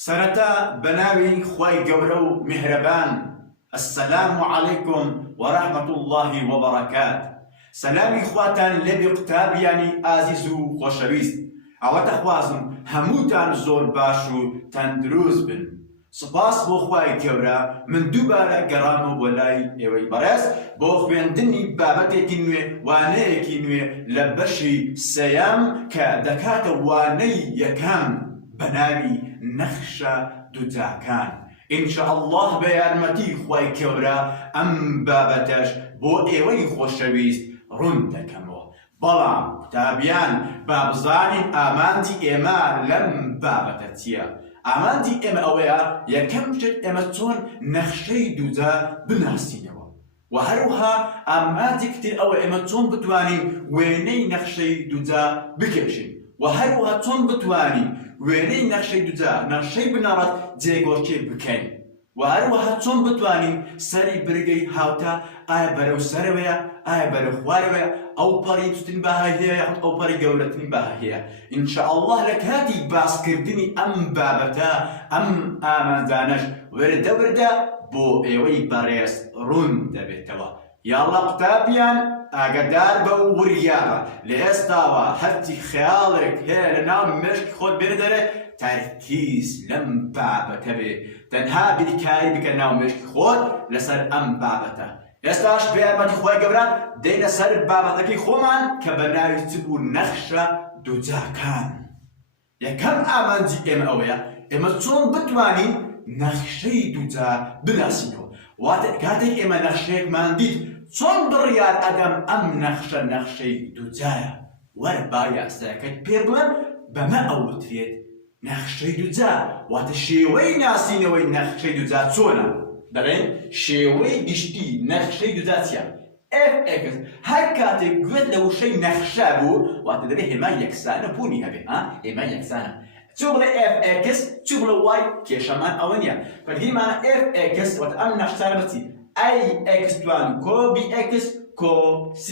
سرتا بناوي خواي قورو مهربان السلام عليكم ورحمة الله وبركاته. سلامي خواتان لبي قتاب يعني آزيزو خوشويست عوات خوازم هموتان زور باشو تندروز بن. سپاس بۆ خوای گەورە من دووبارە گەڕام بۆلای ئێوەی بەڕێز بۆ خوێندنی بابەتێکی نوێ وانەیەکی نوێ لە بەشی سەیەم کە دەکاتە وانەی یەکەم بە ناوی نەخشە دووجاکان. ئینشاءالله بە یارمەتی خوای گەورە ئەم بابەتەش بۆ ئێوەی خۆشەویست ڕوون دەکەمەوە. بەڵام قوتابیان با بزانین ئامانجی ئێمە لەم بابەتە چییە؟ ئامانجی ئێمە ئەوەیە یەکەم شت ئێمە چۆن نەخشەی دووجا بناسینەوە و هەروەها ئامانجێکی تر ئەوە ئێمە چۆن بتوانین وێنەی نەخشەی دووجا بکێشین و هەروەها چۆن بتوانین وێنەی نەخشەی دووجا نەخشەی بنەڕەت جێگۆڕکێ بکەین و هەروەها چۆن بتوانین سەری برگەی هاوتا ئایا بەرەو سەرەوەیە ئایا بەرەو خوارەوەیە ئەو پەڕی توتن باها هەیە ئەو پەڕی گەورەترین باها هەیە. ئینشاءالله لە کاتی باسکردنی ئەم بابەتە ئەم ئامانجانەش وەردە وەردە بۆ ئێوەی بەڕێز ڕوون دەبێتەوە. یاڵڵا قوتابیان ئاگادار بە و وریابە لە ئێستاوە هەرچی خەیاڵێک هەیە لە ناو مێشکی خۆت بێنە دەرێ تەرکیز لەم بابەتە بێ تەنها بیرکاری بکە ناو مێشکی خۆت لەسەر ئەم بابەتە. ئێستاش بە یارمەتی خوای گەورە دەینە سەر بابەتەکەی خۆمان کە بە ناوی چ بوو نەخشە دووجاکان. یەکەم ئامانجی ئێمە ئەوەیە ئێمە چۆن بتوانین نەخشەی دووجا بناسینەوە. واتە کاتێک ئێمە نەخشەیەکمان دیت چۆن بڕیار ئەدەم ئەم نەخشە نەخشەی دووجایە وەرە با یاسایەکەت پێ بڵێم بەمە ئەوترێت نەخشەی دووجا. واتە شێوەی ناسینەوەی نەخشەی دووجا چۆنە؟ دەڵێن شێوەی گشتی نەخشەی دووجا چییە؟ FX هەر کاتێک گوێت لە وشەی نەخشە بوو واتە دەبێت هێمان یەکسانە بوونی هەبێ هێمان یەکسانە. چۆ بڵێ FX چۆ بڵێ Y کێشەمان ئەوە نییە. فەرگیمانە FX واتە ئەم نەخشانە بچی AX توان کۆ BX کۆ C.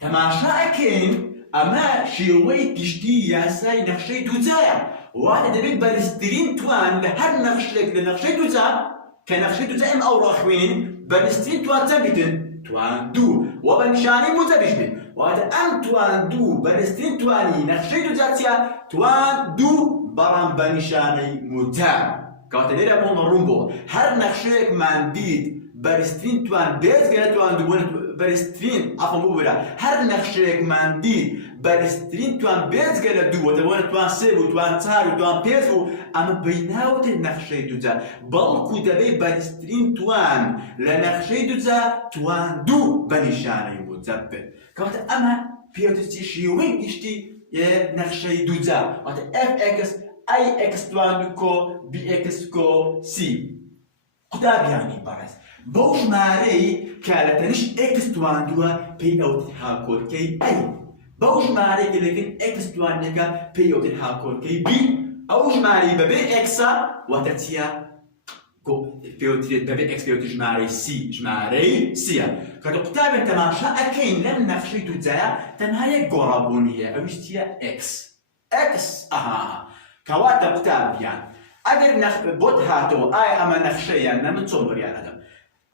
تەماشا ئەکەین ئەمە شێوەی گشتی یاسای نەخشەی دووجایە. واتە دەبێت بەرزترین توان لە هەر نەخشێک لە نەخشەی دووجا کە نەخشەی دووجا ئێمە ئەو ڕاخوێنین بەرزترین توان چەند بیتن؟ توان دوو و بە نیشانەی موجەبیش بێت. واتە ئەم توان دوو بەرزترین توانی نەخشەی دووجا چییە؟ توان دوو بەڵام بە نیشانەی موجەب. کەواتە لێرە بۆمە ڕوون بۆ هەر نەخشەیەکمان دیت بەرزترین توان بێزگە لە توان دوو بەرزترین ئەفەم بوورە هەر نەخشەیەکمان دیت بەرزترین توان بێزگە لە دوو دەبوونە توان سێ بوو توان چار و توان پێنج بوو ئەمە بەیناوتر نەخشەی دووجا بەڵکو دەبێت بەرزترین توان لە نەخشەی دووجا توان دوو بە نیشانەی موجەب بێت. کەواتە ئەمە پێوتر چی شێوەی گشتی نەخشەی دووجا واتە FX AX توان دوو کۆ BX کۆ C. قوتابیانی بەڕێز بەو ژمارەی کە لە تەنیشت X توان دووە پێی ئەوتر هاکۆرکەی A. بەو ژمارەی کە لەگەن X توانەکە پێی ئەوتر هاکۆرکەی B. ئەو ژمارەی بەبێ Xە واتە چییە؟ پێوترێت بەبێ X پێوتر ژمارەی C ژمارەی Cە. کەواتە قوتابیان تەماشا ئەکەین لەم نەخشەی دووجایە تەنها یەک گۆڕابوونی هەیە ئەویش چییە؟ X. کەواتە قوتابیان ئەگەر بۆت هاتەوە ئایا ئەمە نەخشەیان نە من چۆن بڕیار ئەدەم؟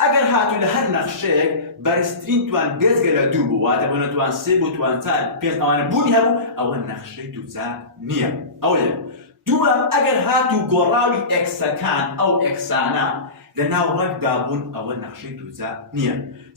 ئەگەر هاتوو لە هەر نەخشەیەک بەرزترین توان بێزگە لە دوو بوو واتە بۆنە توان سێ بوو توان چار پێنج ئەوانە بوونی هەبوو ئەوە نەخشەی دووجا نییە. ئەوە یەک. دووەم ئەگەر هاتوو گۆڕاوی ئێکسەکان ئەو ئێکسانە لە ناو ڕەگدا بوون ئەوە نەخشەی دووجا نییە.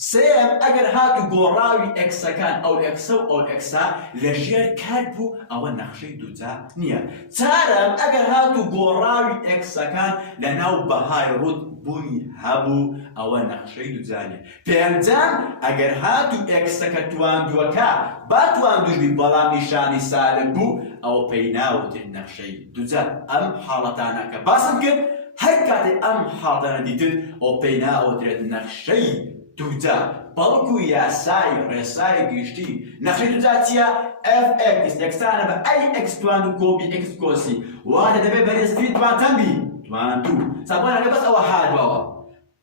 سێم ئەگەر هاتوو گۆڕاوی ئێکسەکان ئەو ئێکسە و ئەو ئێکسا لە ژێر کات بوو ئەوە نەخشەی دووجا نییە. چارەم ئەگەر هاتوو گۆڕاوی ئێکسەکان لە ناو بەهای ڕوود بوونی هەبوو ئەوە نەخشەی دووجا نییە. پێنجەم ئەگەر هاتوو ئێکسەکە توان دووەکە با توان دووژبی بەڵام نیشانی سالب بوو ئەوە پێی ناوتر نەخشەی دووجا. ئەم حاڵەتانە کە باسم کرد هەر کاتێک ئەم حاڵەتانە دیتر ئەو پێی ناوترێت نەخشەی دووجا بەڵکو یاسای ڕێسای گشتی. نەخشەی دووجا چییە؟ FX یەکسانە بە AX توان و کۆ BX کۆ C. واتە دەبێت بەرزترین توان چەند بی؟ توان دوو. چاپۆن ئەگەر بەس ئەوە هاتبەوە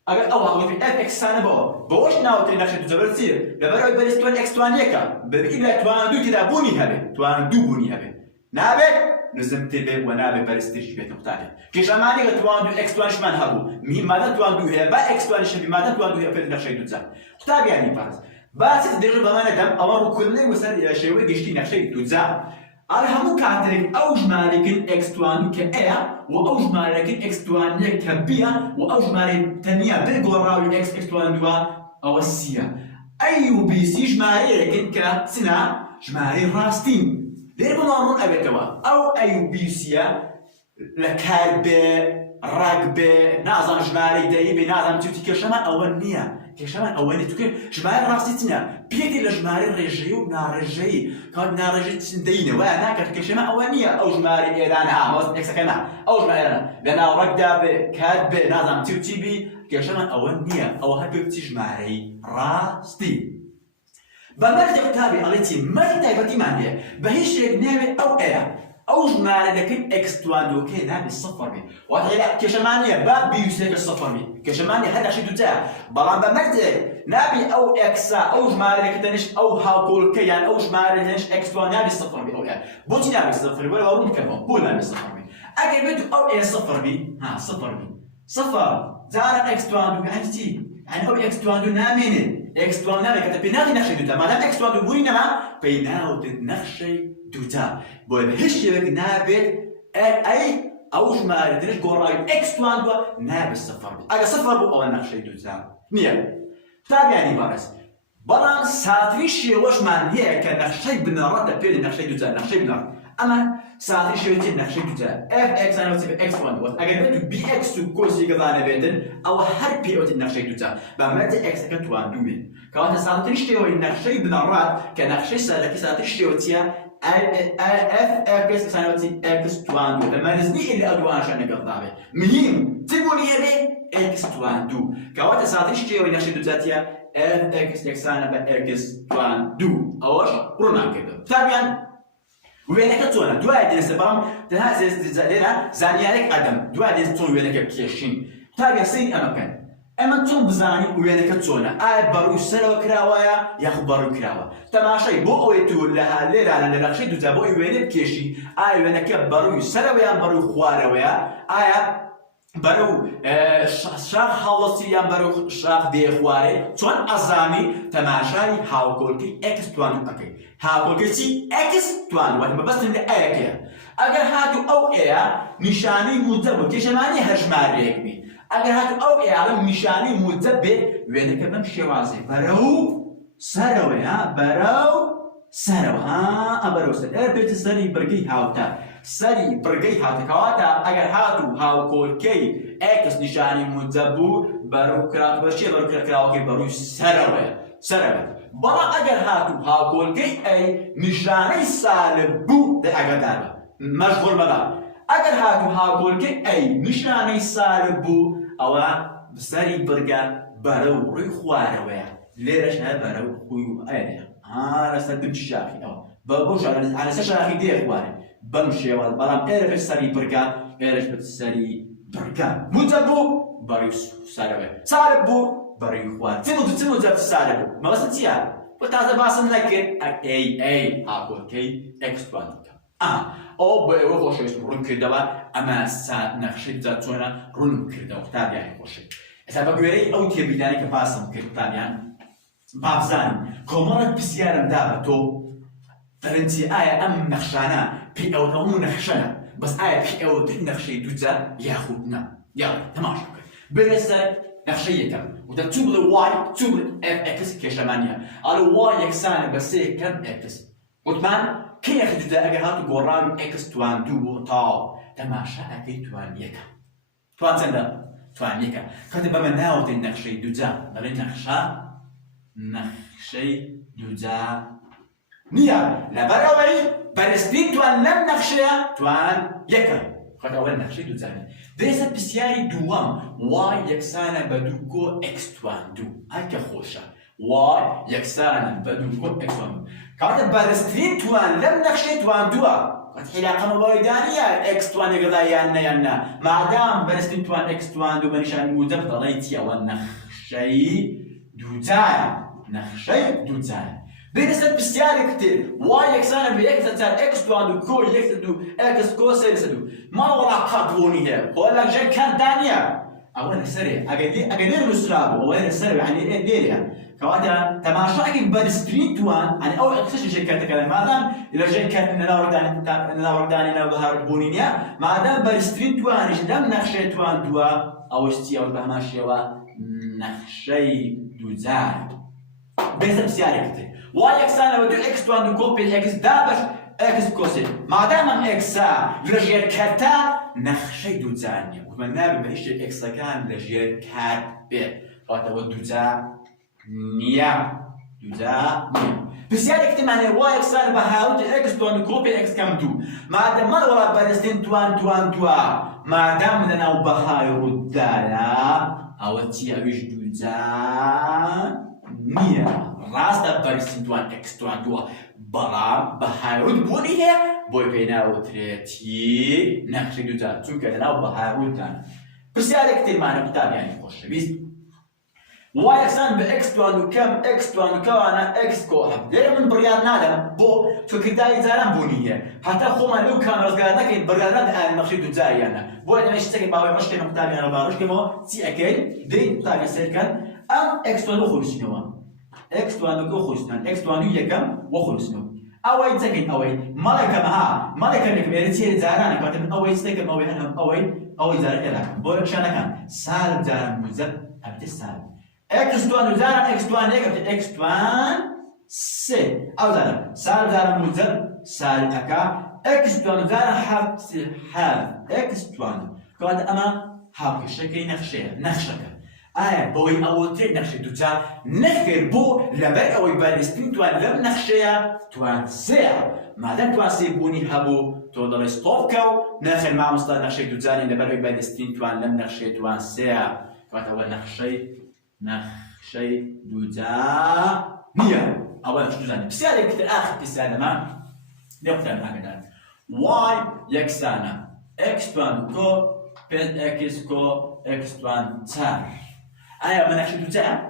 ئەگەر ئەوە هەڵگەفی FX سانە بەوە بەوەش ناوترین نەخشەی دووجا بەرز چییە؟ لەبەرەوەی بەرز توان X توان یەکە بەبێت لە توان دوو تێدا بوونی هەبێت توان دوو بوونی هەبێت. نابێت نزم تبي ونابي برستيش بيت مختلف كيشماني قتوان دو اكستوانش من هبو مهم ماذا توان دو هي با اكستوانش بماذا توان دو هي في نقشة دوزا مختلف يعني بارز بس تدري بمعنى دم أمر كل مثلا شيء ويجي نقشة دوزا على هم كاتريك أوج مالك اكستوان كأ وأوج مالك اكستوان كبيا وأوج مالك تانية بالجوراوي اكستوان دوا أو السيا أيو بيسي جماري لكن كسنا جماري راستين ليه بنورون أبتوا أو أيو بيسيا لكالب رقب نازم جماري دايب نازم تبتي كشمان أولنيا كشمان أولنيا تكون جماري راستينا بيدي لجماري رجيو نارجي كان نارجي تندينه وأنا كشمان أولنيا أو جماري إيران ما إكسكنا أو جماري إيران لأن رقب كالب نازم تبتي بي كشمان أولنيا أو هبتي جماري راستي بمرد كتابي التي مرد تايبتي معنيه بهيش نامي أو أو جمالة لكن إكستوان دو كي نامي الصفر بي وحيلا كشمانية باب بيوسيك الصفر بي كشمانية هذا شيء دوتا بلان بمرد نامي أو إكسا أو جمالة لكن تنش أو هاكول كي يعني أو جمالة تنش إكستوان نامي الصفر بي أو بوتي نامي الصفر بي ولا ورون كمان بول نامي الصفر بي أجل بدو أو صفر بي صفر بي صفر زارا إكستوان دو يعني أو إكستوان دو ناميني إكستوان نامي كتبيناتي نخشي دوتا ما دام إكستوان دو بوينما بيناو نخشي دوتا بوي بهش يبقى نابت أي أو جمال تنش قراي إكستوان دو نابت الصفر بي أجا صفر بو أو نخشي دوتا نيا تابع يعني بارس بلان ساتريشي وش من هي كنخشي بنارات بيد نخشي دوتا نخشي بنار أما ساتريشي وتي نخشي دوتا اف اكس أنا وتي اكس 1 دوت أجا بدو بي اكس تو كوسي كذا بيدن أو هر بي وتي نخشي دوتا بمرت اكس كتوان دومين كانت ساتريشي وين نخشي بنارات كنخشي ساتريشي وتيا اف اكس أنا وتي اكس توان دو لما نزني اللي أدوان عشان نقطعه مهم تقولي هذي اكس توان دو كانت ساتريشي وين نخشي دوتاتيا اف اكس اكس أنا باكس توان دو أوش رونا كده طبعا وينك تونا دواء دين سبام تنها زادنا زانيالك أدم دواء دين تون وينك كيشين طبعا سين أمكان أما تون بزاني وينك تونا برو سلو كراويا ياخد برو كراوا تماشي بو ويتول لها ليلة أنا نرخشي دوتا بو وينك كيشي وينك برو سلو يا برو خوارويا برو شاخ حالتي برو شاخ دي خواري چون ازامي تماشای هاوکولکی اکس توان اکی هاوکولکی اکس توان وقتی بس من اکیا اگر هاتو او ایا نشانی مذب کشمانی هشماری اکمی اگر هاتو او ایا علم نشانی مذب وینه که بمشي وازی برو سرویا برو سرو برو سر بيت سري برقي هاوتا سري برقي هاوتا كواتا اگر هاتو هاو كي اكس نشاني مذبو برو كرات برشي برو كراوكي برو سروي بلا اگر هاتو هاو كي اي نشاني سالبو ده اگر دارا مشغول بلا اگر هاتو هاو كي اي نشاني سالبو او سري برقا برو روي خوارويا ليرش ها برو خويو ايديا أنا استخدم الشاخي أو بقولش على الشاخي دي إخواني بمشي والبلام إيرش السري بركة إيرش بالسري بركة متبو بريس سالبو بري إخوان تنو زبط سالبو ما بس تيا بتعذب باسم لكن أي هاكل كي إكسترا أو بقول خوش رون كردوا أما سا نخشي ذاتنا رون كردوا تابعين خوشي إذا بقولي أو تبيداني كباسم كتابعين بابزان كومارك بسيارم دابا تو فرنسي أم نخشانا بي أو نمو نخشانا بس بي أو نخشي دوتا ياخدنا يلا تماشى برسل نخشيتم وده تبل واي تبل اف اكس كشمانيا على واي يكسان بس كم اكس وثمان كي ياخد دوتا أجهات قرام اكس توان دو تاو تماشى أكيد توان يكا توان سندا توان يكا كاتب بمناوت النخشي دوتا نريد نخشي دوزا نيا لبراوي برستين توان لم نخشيا توان يكا خد أول نخشي دوزا ديسا بسياري دوام واي يكسانا بدوكو اكس توان دو هكا خوشا واي يكسانا بدوكو اكس توان كانت برستين توان لم نخشي توان دوا قد حلاقة مبايدانية اكس توان يقضا يانا ما دام برستين توان اكس توان دو بنشان موزب ضليتيا ونخشي دوزا نخشي دوزان بينسبة بسيارة كتير واي يكسانا بيكسر اكس توان كو يكسدو اكس كو سيرسدو ما ولا قادوني هي ولا جاي كان دانيا اولا سريع اقدر مسراب اولا سريع يعني ايه ديريا كواتا تماشاكي بالستريت وان يعني او اكسش شركات كلام ما دام الى جاي كان انا ورداني انا بهار بونينيا ما دام بالستريت وان جدام نخشيت وان دوا او اشتي او بهماشي و نخشي دوزار بينسبة بسيارة كتير واي اكسانا بدو اكس توان كوبي اكس دابش اكس كوسي ما دام اكسا لجير كاتا نخشي دوزانيا ومن بهش اكسا كان لجير كات بي فاتا ودوزا نيا دوزا نيا بسيارة كتير معنى واي اكسانا بهاود اكس توان كوبي اكس كام دو ما دام ما ولا بالستين توان ما دام لنا وبهاي ردالا او تي اويش دوزا نيا راستا بالستين توان اكس توان دوا بلام بهايرود بوني هي بوي بينا وتريتي نخشي دوزا تشوكا لنا وبهايرود دان بسيارة كتير معنى كتاب يعني خوش بيست واي اكسان باكس توان وكم اكس توان وكوانا اكس كو حب دير من بريان نادم بو فكرداي زاران بوني هي حتى خوما لو كان رزقار نكين بريان نادم نخشي دوزا يعني بو انا مش تسكي باوي مشكلة كتاب يعني ربا مشكلة تي اكيد دين كتاب سيركن ام اكس توان وخلصنوا اكس توان وخلصنا اكس توان يكم وخلصنا اوي تسكن اوي ملكة مها ملكة مكبرتي زاران كاتب اوي تسكن اوي هنم اوي زاران كلا بو شانا كان سالب زاران مزد ابت سالب اكس توان زاران اكس توان يكم اكس توان سي او زاران سالب زاران مزد سالب اكا اكس توان زاران حاف اكس توان كاتب اما حاف الشكل نخشك بوي أوتي نخشي دوتا نخير بو لبر أوي بالستين توان لم نخشيا توان سيا ما دام توان سيبوني هبو تودر ستوفكو نخير مع مصطلح نخشي دوتاني لبر أوي بالستين توان لم نخشي توان سيا كانت أول نخشي دوتا نيا أول نخشي دوتاني بسيادة كتير آخر بسيادة ما نقطة معنا واي يكسانا اكس توان كو بيت اكس كو اكس توان تار آیا من نخشی دوزا؟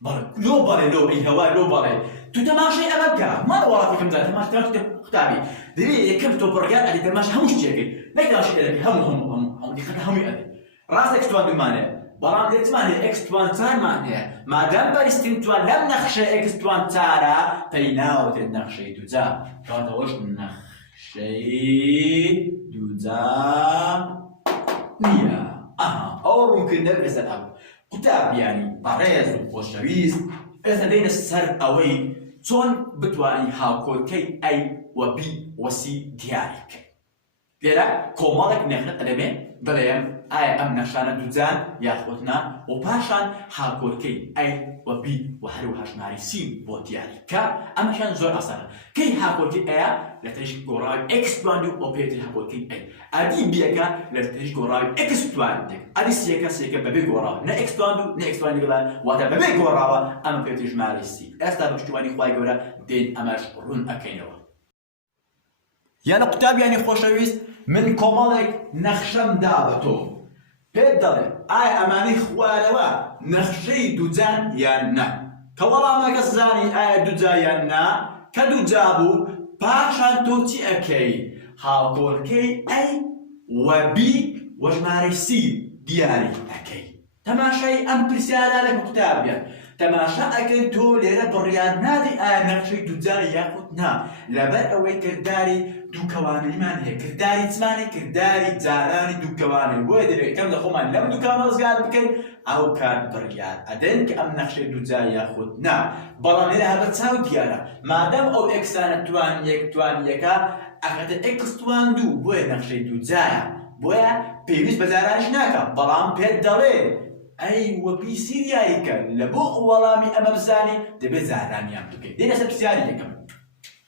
بله لو ای هوا لو بله تو تماشای أبدا ما ورا فيكم ذا تماشي كتابي دبي يكم تو برجال اللي تماشي همش جيكي ليك تماشي إلك هم دي خد هم يأذي راس إكس توان بمعنى برام ليت معنى إكس توان تار معنى ما دام بريستين توان لم نخشى إكس توان تارا بيناو تنخشي دوزا كذا وش نخشي دوزا نيا أو ممكن نلبس الأب كتاب يعني باريز وشويز إذا دين السر أوي تون بتواني هاكل كي أي وبي وسي ديارك لذا كمالك نحن قدمه بليم أي أم نشان دوزان ياخدنا وباشان هاكل كي أي وبي وهرو هاشناري سين بو ديارك أما شان زور أصلا كي هاكل كي أي لتريش قرابي إكس بلاندو أوبيتي هاكل كي أي أدي بيكا لتريش قرابي إكس بلاندك أدي سيكا ببي قرابي نا إكس بلاندو نا إكس بلاندو قلان واتا ببي قرابي أما بيتي جمالي سين أستا بكشتواني خواهي قورا دين أماش رون أكينيوا يعني قتاب يعني خوشويست من كمالك نخشم دابتو بيدالي آي أماني خوالوا نخشي دوزان يانا كوالا ما كسزاني آي دوزا يانا كدوزابو باشان توتي أكي هاكول كي أي وبي وجماري سي دياري أكي تماشي أم برسالة لك قتاب يعني تماشا أكن تو ليرة بريان نادي نخشي دوزان ياخدنا لبر أوي كرداري دو كواني لمان هي كرداري تسماني كرداري زاراني دو كواني بويدري كم دخومان لم دو كواني رزقار بكي أو كان بريان أدن كأم نخشي دوزان ياخدنا بلان لها بتساوي ديانا ما دام أو إكسان توان يكا أخذ إكس توان دو بوي نخشي دوزان بوي بيويس بزارانش ناكا بلان بيت دالي أي وبي سيريايكا لبو ولامي أما بزاني دبي زهراني أم تكي دينا سبسياري يكم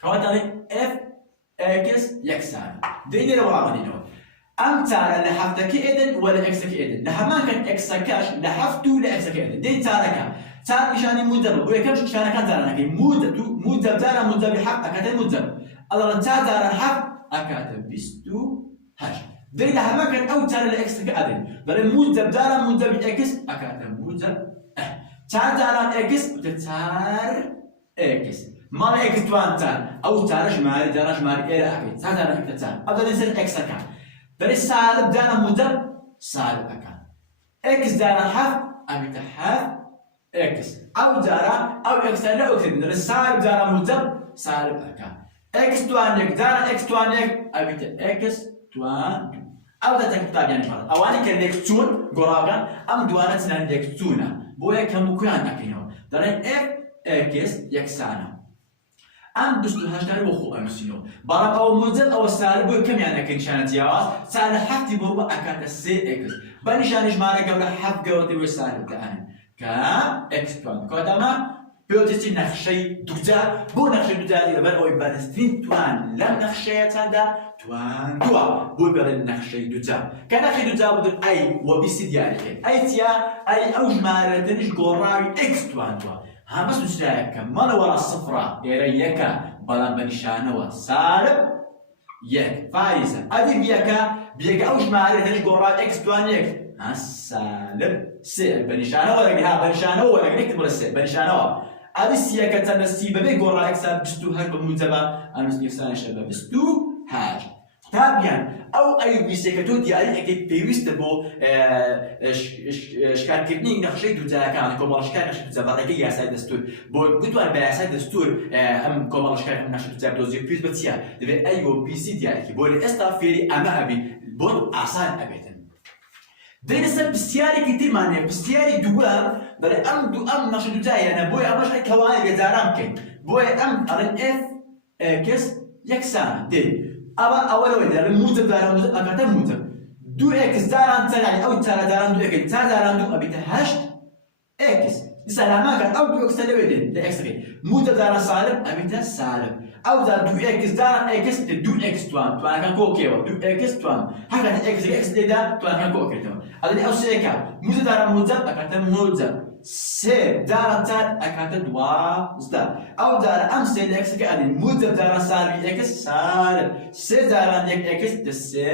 كواتالي اف اكس يكسان ديني رواما دينو أم تارا لحفتكي إذن ولا إكسكي إذن لحمان كان إكسكاش لحفتو لإكسكي إذن دين تاركا تار مشاني مدب ويكمش مشانا كان تارنكي مدب زارا مدب حق أكاتل مدب الله لن تارا حق أكاتل بستو هاش دين لحمان كان أو تارا لإكسكي إذن بل مدب زارا مدب إكس أكاتل مدب تار زارا إكس وتتار إكس مال اكس توانتان او تارج ماري دارج ماري الى اكيد هذا نكتتان ابدا ننزل اكس كان دري سالب دانا مدب سالب كان اكس دانا حف ابي تحف اكس او دارا او اكس لا اكتب دري سالب دانا مدب سالب كان اكس توانك دانا اكس توانك ابي اكس توان او دا تكتاب يعني فرض او انا كنكتون قراغا ام دوانتنا نكتونا بويا كمكان اكينو دري اف اكس يكسانا ام دستو هاشتاري وخو امسينو برا او مدل او سالب بويا كم يعني كنشان تياواز سالب حفتي بربع اكاد السي اكس بنشان جمارة قبل حف قوتي وسالب دانا كا اكس توان كودما بيوتيتي نخشي دوجا بو نخشي دوجا إذا بدأوا يبانستين توان لم نخشي تاندا توان دوا بو يبان نخشي دوجا كان نخشي دوجا بدون أي وبيسي ديالك أي تيا أي أوج مارتنش قراوي إكس توان دوا همس نشتاك مالا ورا الصفرة يريكا بلان بنشانوا سالب يك فايزة أدي بيكا أوج مارتنش قراوي إكس توان يك سالب سي بنشانوا ولا بنشانوا ولا نكتب ولا سي بنشانوا هذه السياقة النسيبة بيقول إكساب بستو هاج بموتبا أنا نسيان شباب بستو هاج تابعا أو أي بيسكتو ديالي أكيد بيوستبو شكال كرني نخشي دوتا كان كومال شكال نخشي دوتا بعدك يا سيد دستور قلت أنا بسيد دستور أم كومال شكال نخشي دوتا بدوزي بيس بتيا دبي أيو بيسي ديالي بقول استغفري أما أبي بقول عسان أبدا درس بسياري كتير معناه بسياري دوام بري أم دو أم نخشي دوتا أنا بوي أمش هاي كواني بيزارم كين بوي أم أرن إف كيس يكسان دي أبا أول ويدا الموتب داران موتب أكتر موتب دو إكس داران تاني أو ترى داران دو إكس ترى داران دو أبي تهشت إكس سلامة كان أو دو إكس تلويدين ده إكس كي موتب داران سالب أبي ته سالب أو دار دو إكس داران إكس دو إكس توان كان كوكيوا دو إكس توان هكذا إكس ده توان كان كوكي توان هذا أو سيكا موتب داران موتب أكتر موتب سي داران تان أكتر دوا زدا أو دار أم سي إكس كأني موتب داران سالب إكس سالب سي داران إكس ده سي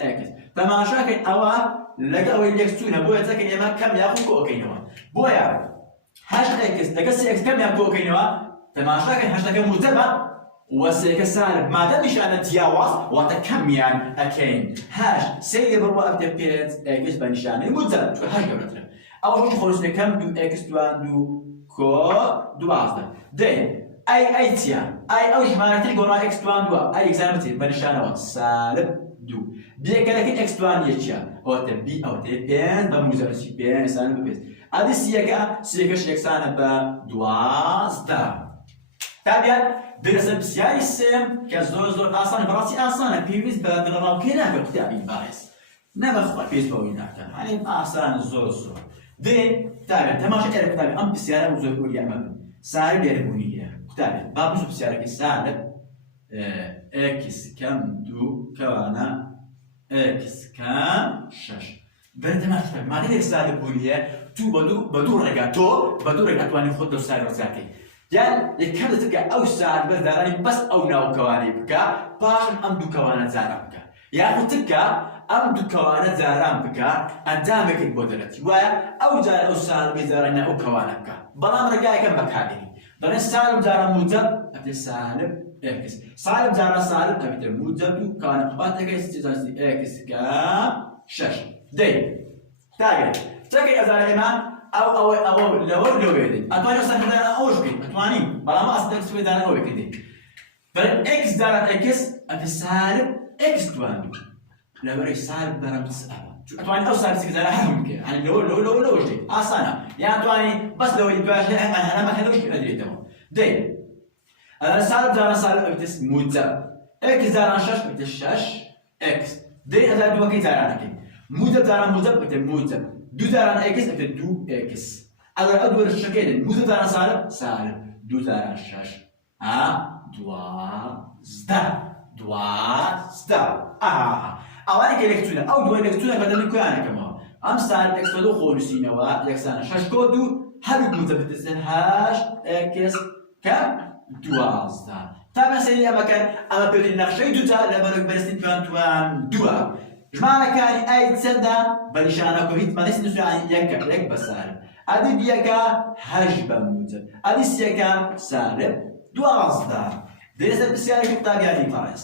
إكس تماشا كن أوا لقى أول إكس تونا بويا تكن يما كم يأخذ كوكينوا بويا هاش إكس لقى سي إكس كم يأخذ كوكينوا تماشا كن هاش لقى موتبا وسيك سالب ما دام مشان تجاوز وتكم يعني أكين هاش سي بروا أبدا بيت إكس بنشان الموتب شو هاش قبل أول شيء خلصنا كم دو إكس توان دو كو دو عزدا دين أي تيا أي أوش معناته قرا إكس توان دو أي إكزامتي بنشانه سالب دو بيك لكن إكس توان يشيا أو تبي أو تبين بموزع سي بين سالب بيس هذه سياقة شيكسانة بدوازدا تابعا درس بسياري السم كزور أصلا براسي أصلا بيوز بدرنا وكنا بكتابي بارس نبغى بيس بوينا يعني أصلا زور دين تابع تماشى إلى كتابي أم بسيارة وزور كل يعمل سالب يربونية كتابي بابوس بسيارة سالب إكس كم دو كوانا إكس كم شش برد ما تفهم ما تدري سالب بونية تو بدو رجعتو أنا خد سالب ساكي يعني يكمل تلقى أو سالب بدارني بس أو ناو كواني بكا باش أم دو كوانا زارم بكا يعني تلقى أم دو كوانا زارم بكا أنتامك البودرتي ويا أو جار أو سالب زارنا أو كوانا بكا بلام رجع كم بكابيني دون السالب زارم موجب أبدا سالب إكس سالب زارم سالب أبدا موجب كوانا قباتك إكس كا شش دي تاجر أزار إما أو لو يدي أتواني أصلا كده أنا أوش كده أتواني بلام أصلا سوي دارنا هو كده فال إكس زارم إكس أبدا سالب إكس تواني لا بري سالب دارم تسأله أتواني أو سالب سكزارة هم كده يعني لو شيء أصلا يعني أتواني بس لو يباش أنا ما خلوش أدري تمام دي أنا سالب دارم سالب أبدا موجب إكس دارم شش أبدا شش إكس دي أزار دو كي دارم كده موجب دارم موجب أبدا موجب دو دارم إكس أبدا دو إكس أزار أدور الشكل موجب دارم سالب دو دارم شش زدا أواني كإلكترونا أو دو إلكترونا بدل كيانا كمان أمثال إكسودو خالصين ويكسان شش كودو هل متبتز هاش إكس كم دوازدا طبعا سيدي أما كان أما بيد النقشة دوتا لبرك برستين توان دوا جمعنا كان أي تسدا بلشانا كوهيت ما نسنسو عن يك بسال ئەدی بیەکە هەژ بە موجب ئەدی سێەکە سالب دوازدە دەیسەر پرسیارێکی قوتابیانی پاڕێز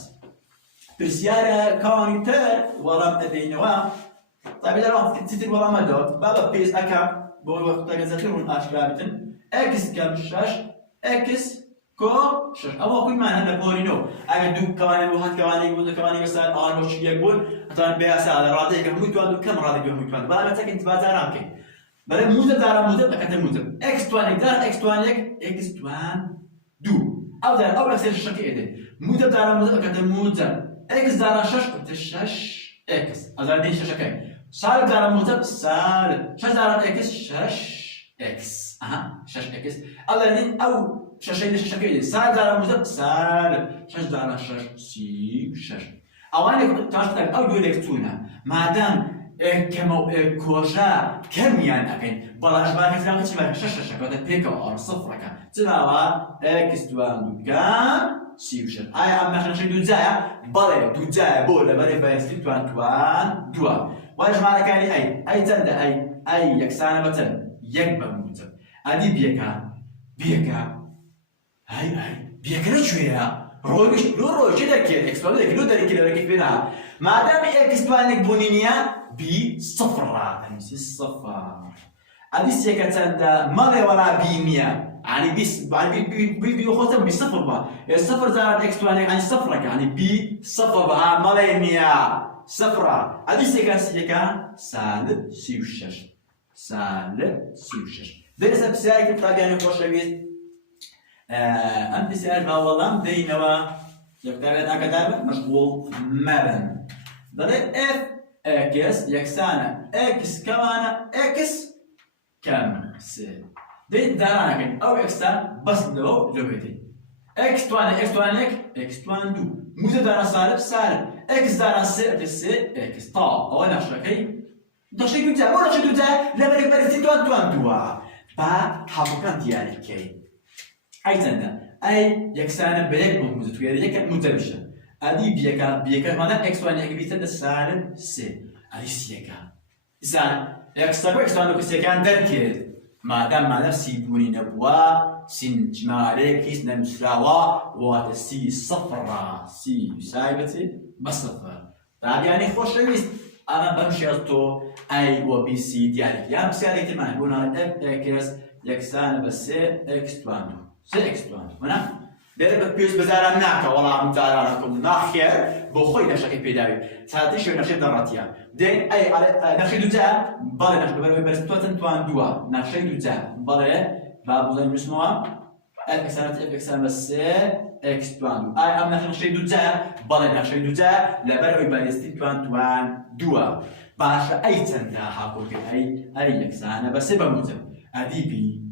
پرسیارە کاوانی تر وەڵام ئەدەینەوە طبعا لو تدري والله ما دوت بابا بيس اكا بقول وقت تجازتين من اشرابتن اكس كم شاش اكس كو شاش اما كل ما هنا بورينو اگر دو كمان واحد كمان مثلا ار وش يقول طبعا بياس على راضي كم متوان كم راضي كم متوان بلا متى كنت بازارام كي بلا موزه دار موزه بكت موزه اكس توان دار اكس توان اكس توان دو او دار او نفس الشكل ايه موزه دار موزه بكت موزه اكس دار شاش شاش اكس هذا دي شاش سالب دارم موجب سالب شش دارم اكس شش اكس شش اكس الذين او ششين ششكين سالب دارم موجب سالب شش دارم شش سي شش اواني تاشتغل او دولك تونا ما دام كمو كوشا كم يعني اكين بلاش باكس لا كتش باكس شش شش كذا بيكا او صفر كان تناوا اكس دوان كان سي وشش اي اما خلينا نشوف دوزايا بلا دوزايا بولا بلا بايستي توان دوا واش معنى كان اي تند اي يكسانه بتن يك بموجب ادي بيكا هاي بيكا شويه روش كده كده اكسبلود كده ده كده كيف فينا ما دام اكس توانك بونينيا بي صفر امس الصفر ادي سيكا تند ما ولا بي 100 يعني بي خصم بصفر بقى الصفر زائد اكس توانك يعني صفر يعني بي صفر بقى ما 100 صفرة هذه سيكا سالب سي وشش سالب سي وشش درس بسالك بطاقة خوش بيت أم بسال ما والله دينوا يقدر أكادر مشغول مرن ضرب اف اكس يكسانا اكس كمان اكس كم سي دي دارانك او اكسان بس لو جوهتي اكس توان دو موزة دارا سالب اكس دارا سي اكس طا او نشركي دشي دوتا ولا شي دوتا لا بري بري توان دوا با حقوقا ديالك كي اي تندا اي يكسانا بيك موزة تويا يك متبشه ادي بيكا ماذا اكس وان اك بيتا سالب سي ادي سيكا اذا اكس توان سي كان دركي ما دام سي بوني نبوا سين جمالي كيس نمسراوا واتسي صفرة سي سايبتي بصفر طيب يعني خوش رويست انا بمشيرتو اي و بي سي ديالك يا مسياري تما نقول انا اف اكس يكسان بس اكس توان سي اكس توان هنا دير بيوز بزارا ناكا والله مزارا لكم ناخير بخوي نشاكي بيداوي ساتيش نشي دراتيا دين اي نشي دوتا بالي نشي ببرو برستوتن توان دوا نشي دوتا بالي بابو زي مسموها اكسانات اكسان بس اكس توان اي ام نشي دوتا بالي نشي دوتا لبرو برستي توان دوا باش اي تندا هاكو اي اكسان بس بموزم ادي بي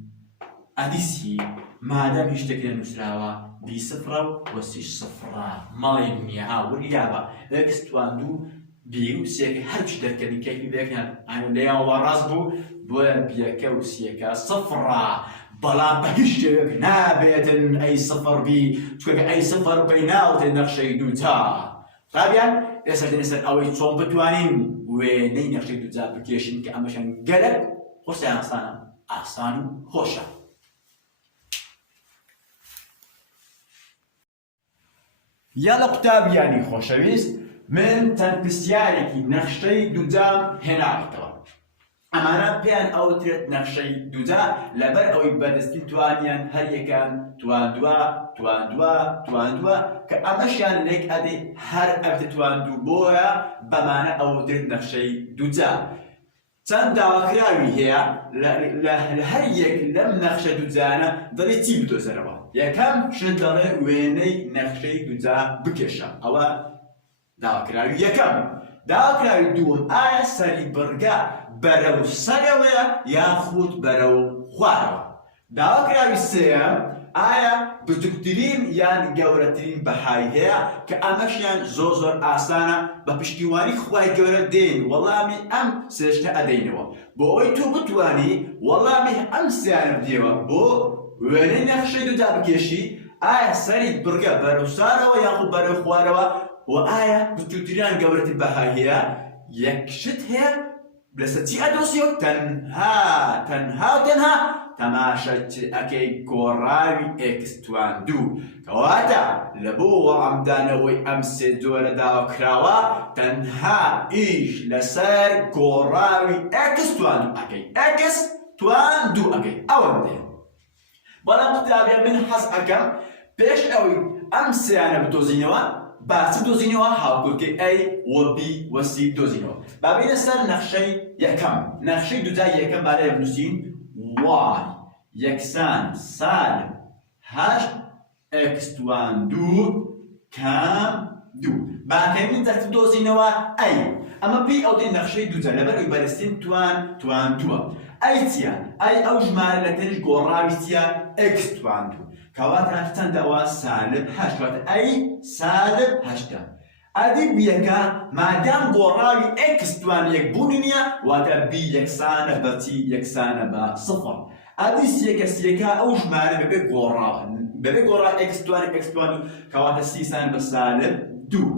ادي سي ما دام يشتكي المسراوة بي صفرة وسيش صفرة مالي منيها والإجابة اكس توان دو بي وسيكا هرش دركني كيف بيكنا عنو ليا وراسبو بيكا وسيكا صفرة بلا بهشتك نابية أي صفر بي تقول أي صفر بيناو تنخشي دوتا طبعا يسأل أوي تصوم بتوانين ونين نخشي دوتا بكيشن كأمشان قلق خوشا أحسان خوشا يلا قتاب يعني خوشويست من تنبسياري نخشي دودا هنا اكتر امانا بيان او تريت نخشي دودا لبر او يبادستين توانيان هر يكان توان دوا كأمشيان ليك ادي هر ابت توان دو بويا بمانا او تريت نخشي دودا چند داواکراوی هەیە لە هەر یەک لەم نەخشە دووجانە دەڵێ چی بدۆزەرەوە یەکەم شت دەڵێ وێنەی نەخشەی دووجا بکێشە ئەوە داواکراوی یەکەم داواکراوی دووەم ئایا سەری بڕگا بەرەو سەرەوەیە یاخود بەرەو خوارەوە داواکراوی سێەم ئایا بچووکترین یان گەورەترین بەهای هەیە کە ئەمەشیان زۆر ئاسانە بە پشتیوانی خوای گەورە دێن وەڵامی ئەم سێشتە ئەدەینەوە بۆ ئەوەی تۆ بتوانی وەڵامی ئەم سێیانە بدێوە بۆ وێنەی نەخشەی دوودا بکێشی ئایا سەری بڕگە بەرەو سارەوە یاخود بەرەو خوارەوە و ئایا بچووکترین گەورەترین بەهای هەیە یەک شت هەیە بلستی ادوسیو تنها تماشت اکی گوراوی اکستوان دو کواتا لبو وعمدانوی امس دور داو کراوا تنها ایش لسر گوراوی اکستوان دو اکی اکستوان دو اکی اول ده بەڵام قوتابیان من حەز ئەکەم پێش ئەوەی ئەم سێیانە بدۆزینەوە باچ دۆزینەوە هاوکۆکەی ئەی وە بی وە سی دۆزینەوە با بینە سەر نەخشەی یەکەم نەخشەی دووجای یەکەم با لێرە بنووسین وای یەکسان سالب هەشت ئێکس توان دوو کام دوو باکەین دەست دۆزینەوە ئەی ئەمە پێی ئەو دێ نەخشەی دووجا لەبەر بەرزترین توان دووە ئەی چییە؟ ئەی ئەو ژمارە لە تێنش گۆڕاوی چییە؟ ئێکس توان دوو کەواتە چەندەوە سالب هەشت واتە ئەی سالب هەشتە ئەدی بیەکە مادام گۆڕاوی ئێکس توان یەک بوونی نییە واتە بی یەکسانە بە چی یەکسانە بە سفر ئەدی سیەکە ئەو ژمارە بەبێ گۆڕاوە بەبێ گۆڕا ئێکس توان دوو کەواتە سیسان بە سالب دوو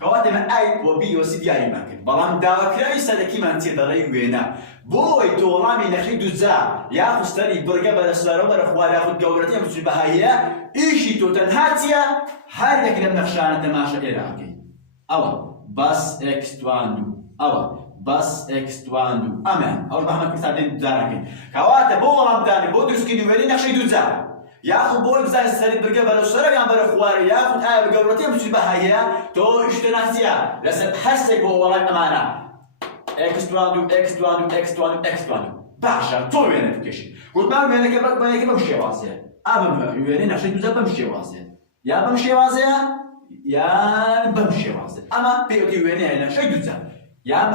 کەواتە من ئای بۆ بی وە سی دیاریمان کرد بەڵام داواکراوی سەرەکیمان چێ دەڵێی وێنە بۆی تۆ وەڵامی نەخشەی دووجا یاخود سەری بڕگە بەرە سەرەوە بەرە خوار یاخود گەورەتی ئەم سوی بەهاییە ئیشی تۆ تەنها چییە؟ هەر یەک لەم نەخشانە تەماشا ئێرە ئەکەی ئەوە بەس ئێکس توان دوو ئەوە بەس ئێکس توان دوو ئەمەیان ئەوە بە هەمە کردستانەی دووجارەکەین کەواتە بۆ وەڵامدانی بۆ دروستکردنی وێنەی نەخشەی دووجا یاخود بۆ بزانێت سەری بڕگە بەرە سەرەوە یان بەرە خوارە یاخود ئایا بە گەورەتی ئەم سوی بەهاییە تۆ شتە ناسیە لەسەر هەستێک بۆ وەڵام ئەمانە ئێکس توان دوو باشە تۆ وێنە بکەشی گوتمان وێنەکە بەیەکە بەم شێوازەیە ئابم وێنەی نەخشەی دووجا بەم شێوازەیە یا بەم شێوازەیە یان بەم شێوازە ئەمە پێوتی وێنەیە نەخشەی دووجا یان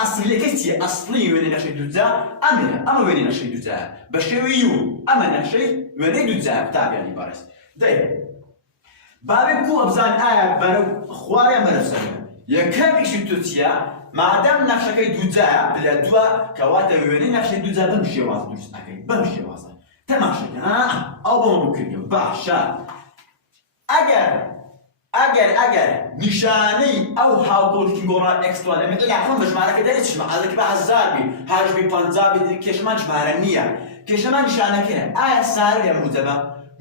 ئەسڵیەکەی چییە؟ ئەسڵی وێنەی نەخشەی دووجا ئەمەیە ئەمە وێنەی نەخشەی دووجایە بە شێوەی یو ئەمە نەخشەی وێنەی دووجایە قوتابیانی بەڕێز دەی بابێ بکو ئەبزانین ئایا بەرەو خوارە بەرەو سەرەوە یەکەم ئیشی تۆ چییە؟ مادام نەخشەکەی دووجایە بلە دووە کەواتە وێنەی نەخشەی دووجا بەم شێوازە دروست ئەکەی بەم شێوازە تەماشاکە ئەو بۆ ڕووکردیەوە باشە ئەگەر نیشانەی ئەو هاوکۆڵکی گۆڕان ئێکس توان ئەمە ئیلاخۆن بە ژمارەکە دەرێت ژمارەکە بە هەزار بی هەشت بی پەنجا بی کێشەمان ژمارە نییە کێشەمان نیشانەکەیە ئایا سالب یان موجەبە؟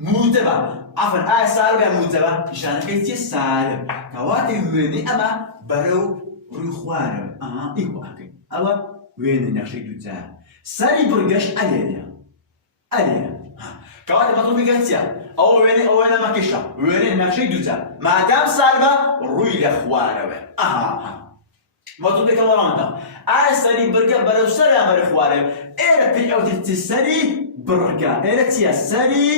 موجەبە عەفەن ئایا سالب یان موجەبە؟ نیشانەکەی چییە؟ سالب کەواتە وێنەی ئەمە بەرەو ڕووی خوارە ئیوە ئەکەی ئەوە وێنەی نەخشەی دووجایە سەری بڕگەش ئەلێرە کەواتە مەطلوبەکە چییە؟ ئەوە وێنەی ئەوە نەمەکەشە وێنەی نەخشەی دووجا مادام سالبە ڕووی لە خوارەوە مەطلوبەکە وەڵامدا ئایا سەری بڕگە بەرەو سەر یان بەرەو خوارەوە ئێرە پێی ئەوتێتی سەری بڕگە ئێرە چییە؟ سەری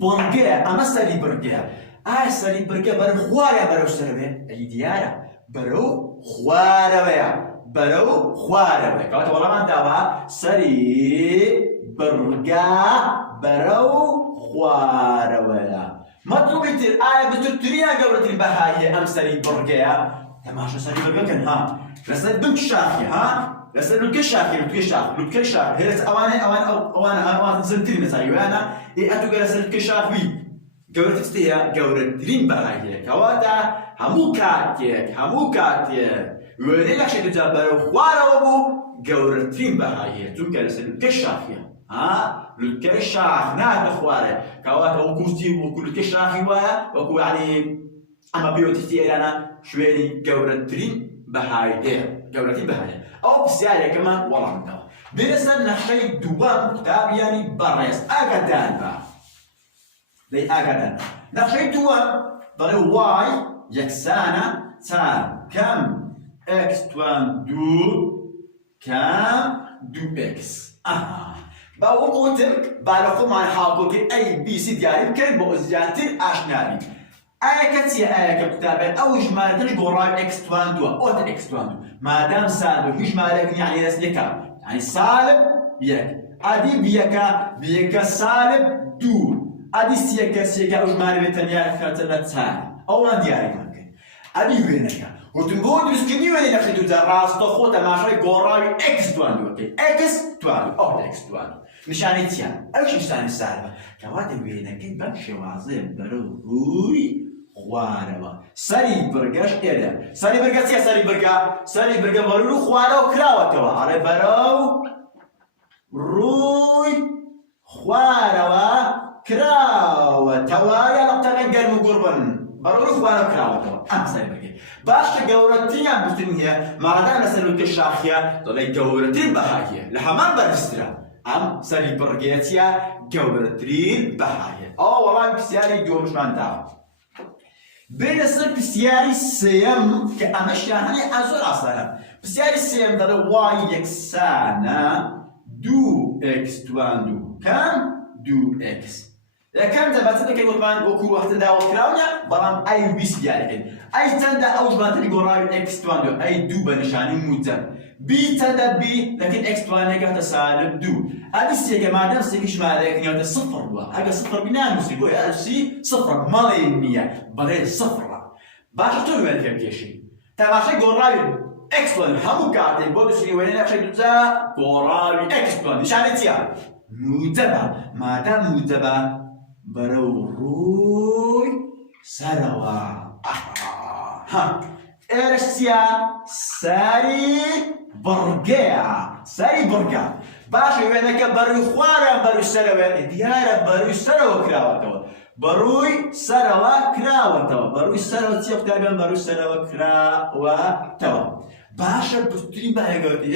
بڕگەیە ئەمە سەری بڕگەیە ئایا سەری بڕگە بەرەو خوار یان بەرەو سەرەوەیە؟ ئەی دیارە بەرەو خوارەوەیە کەواتە وەڵامان داوە سەری بڕگە بەرەو خوارەوەیە مەطلوبی تر ئایا بچووکتری یان گەورەترین بەهاییە ئەم سەری بڕگەیە؟ تەماشا سەری بڕگەکەن لەسەر بنک شاخی لەسەر لوتکە شاخی لوتکەی شاخ هێرە ئەوانە زنترین نەچاویانە ئەتوگە لەسەر لوتکەی شاخوی گەورەترین گەورەترین بەهاییە کەواتە هەموو کاتێک وێنەی نەخشەی دووجا بەرەو خوارەوە بوو گەورەترین بەهاییە چونکە لەسەر لوتکەی شاخیە لوتکەی شاخ ناتە خوارە کەواتە وەکو لوتکەی شاخی وایە وەکو یعنی ئەمە بێوتیستی ئێرانە شوێنی گەورەترین بەهاییە ئەو پرسیارێکەمان وەڵامداوە بێنە سەر نەخشەی دووەم قوتابیانی بەڕێز ئاگادار بە نەخشەی دووەم دەڵێ وای یەکسانە چار کەم ئێکس توان دوو کەم دوو ئێکس با وەکوتر با لە خۆمان هاوکۆکەی ئەی بی سی دیاری بکەین بۆ زیاتر ئاشنابین ئایەکە چییە ئایەکە قوتابیان ئەو ژمارەتەش گۆڕاوی ئێکس توان دووە ئۆتە ئێکس توان دوو مادام سالب هیچ ژمارەیەک یعنی دەست یەکە یعنی سالب یەک ئەدی بیەکە سالب دوو ئەدی سیەکە ئەو ژمارە بێت تەنیا خەتە لە چار ئەوڵان دیاریمان کرد ئەدی وێنەکە گوتم بۆ دروستکردنی وێنەی نەخشەی دووجا ڕاستەخۆ تەماشای گۆڕاوی ئێکس توان دووەکەی ئێکس توان دوو ئەوە ئێکس توان دوو نیشانەی چییە؟ ئەوش نیشانەی سالبە کەواتە وێنەکەی بەم شێوازەیە بەرەو ڕووی خوارەوە سەری بڕگەش ئێرە سەری بڕگە چیە سەری بڕگە بەروو خوارەوە کراوەتەوە ئەڵێ بەرەو ڕووی خوارەوە کراوەتەوە یا لەقتەکە گەرم و گوڕبن بەڕووی خوارەوە کراوەتەوە ئەم سەری بڕگە باشە گەورەترین گوتن هەیە مادام لەسەر وتە شاخیە دەڵێ گەورەترین بەهاییە لە هەمان بەرزترە ئەم سەری بڕگەیەتیە گەورەترین بەهایە ئەوە وەڵام پرسیاری دووەمشمان داوە بێنە سەر پرسیاری سێەم کە ئەمەشیان هەنێ زۆر ئاسانە پرسیاری سێەم دەڵێ وای یەکسانە 2x توان 2 کەم 2x یەکەم دەباتە دەکەی وەڵمان وەکو وەختە داوەکراونە بەڵام ئەی ویست دیارەکەین ئەی چەندە ئەو ژمارەی گۆڕاوی x توان 2 ئەی 2 بە نیشانی موجب b چەندە b لەکن x توانێک هاتە سالب 2 ئەبی سێکە مادەم سێکی ژمارەیەک نیاتە سفر بووە ئەگە سفر بی نانووسی بۆ ئەسی سفر مەڵێ نییە بەڵێ سفرە باشە تۆ وێنەکە بکێشی تەماشای گۆڕاوی x توان هەموو کاتێک بۆ دەچینی وێنەی نەخشەی دووجا گۆڕاوی x توان نیشانە چییە؟ موجبە مادام موجبە بەرەو ڕووی سەرەوە ئێرەش چییە؟ سەری بڕگەیە سەری بڕگە باشە وێنەکە بەرووی خوارە بەرووی سەرەوە دیارە بەرووی سەرەوە کراوەتەوە بەرووی سەرەوە کراوەتەوە بەرووی سەرەوە چیە قوتابیان بەرووی سەرەوە کراوەتەوە باشە پشتترین بەهێگەوتی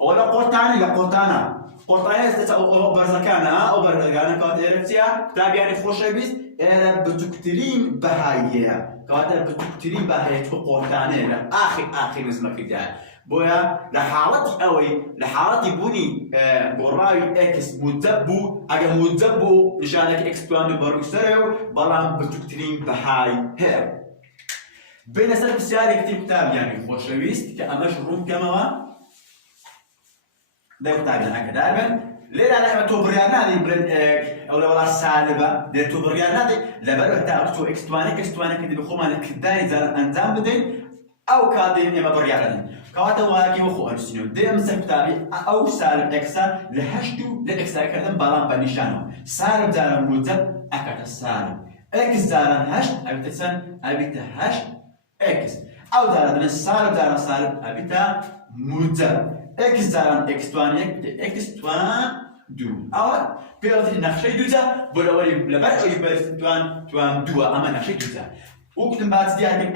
ئەوە لە قۆرتانە لە قۆرتانە ئەو بەرزەکانە ئەو بەرزەکانە کات ئێرە چیە قوتابیانی خۆشەویست ئێرە بچووکترین بەهاییەیە کەواتە بچووکترین بەهایە تۆ قۆرتانەیە لە ئاخر نزمەکەیدا بۆیە لە حاڵەتی ئەوەی لە حاڵەتی بوونی گۆڕاوی x موجب بوو ئەگە موجب بوو نیشانەکە x توان و بەرووی سەرەوە بەڵام بچووکترین بەهای هەیە بێنە سەر پرسیارێکی قوتابیانی خۆشەویست کە ئەمەش ڕوون بکەمەوە دەی قوتابیان ئەگەدار بن لێرانە ئەمە تۆ بڕیار نادەی بڵێن ئەو لە وڵات سالبە لێ تۆ بڕیار نادەی لەبەر تا تۆ x توانێک دەبێ خۆمان کردانی جاران ئەنجام بدەین ئەو کاتێن ئێمە بڕیار دەدەین کەواتە وایەکی وەخۆ ئەنووسینەوە دێم سەر قوتابی ئەو سالب ئەکسە لە هەشت و لە ئەکساکردن بەڵام بە نیشانەوە سالب جاران موجب ئەکاتە سالب ئەکس جاران هەشت ئەبێتە چەند ئەبێتە هەشت ئەکس ئەو جاران دەڵێن سالب جاران سالب ئەبێتە موجب x جاران x توان 1 x توان 2 ئەوە پێوەتی نەخشەی دووجا بۆ لەوەی لەبەر ئەوی بەرز توان 2 ئەمە نەخشەی دووجا وەکتم باس دیارکەم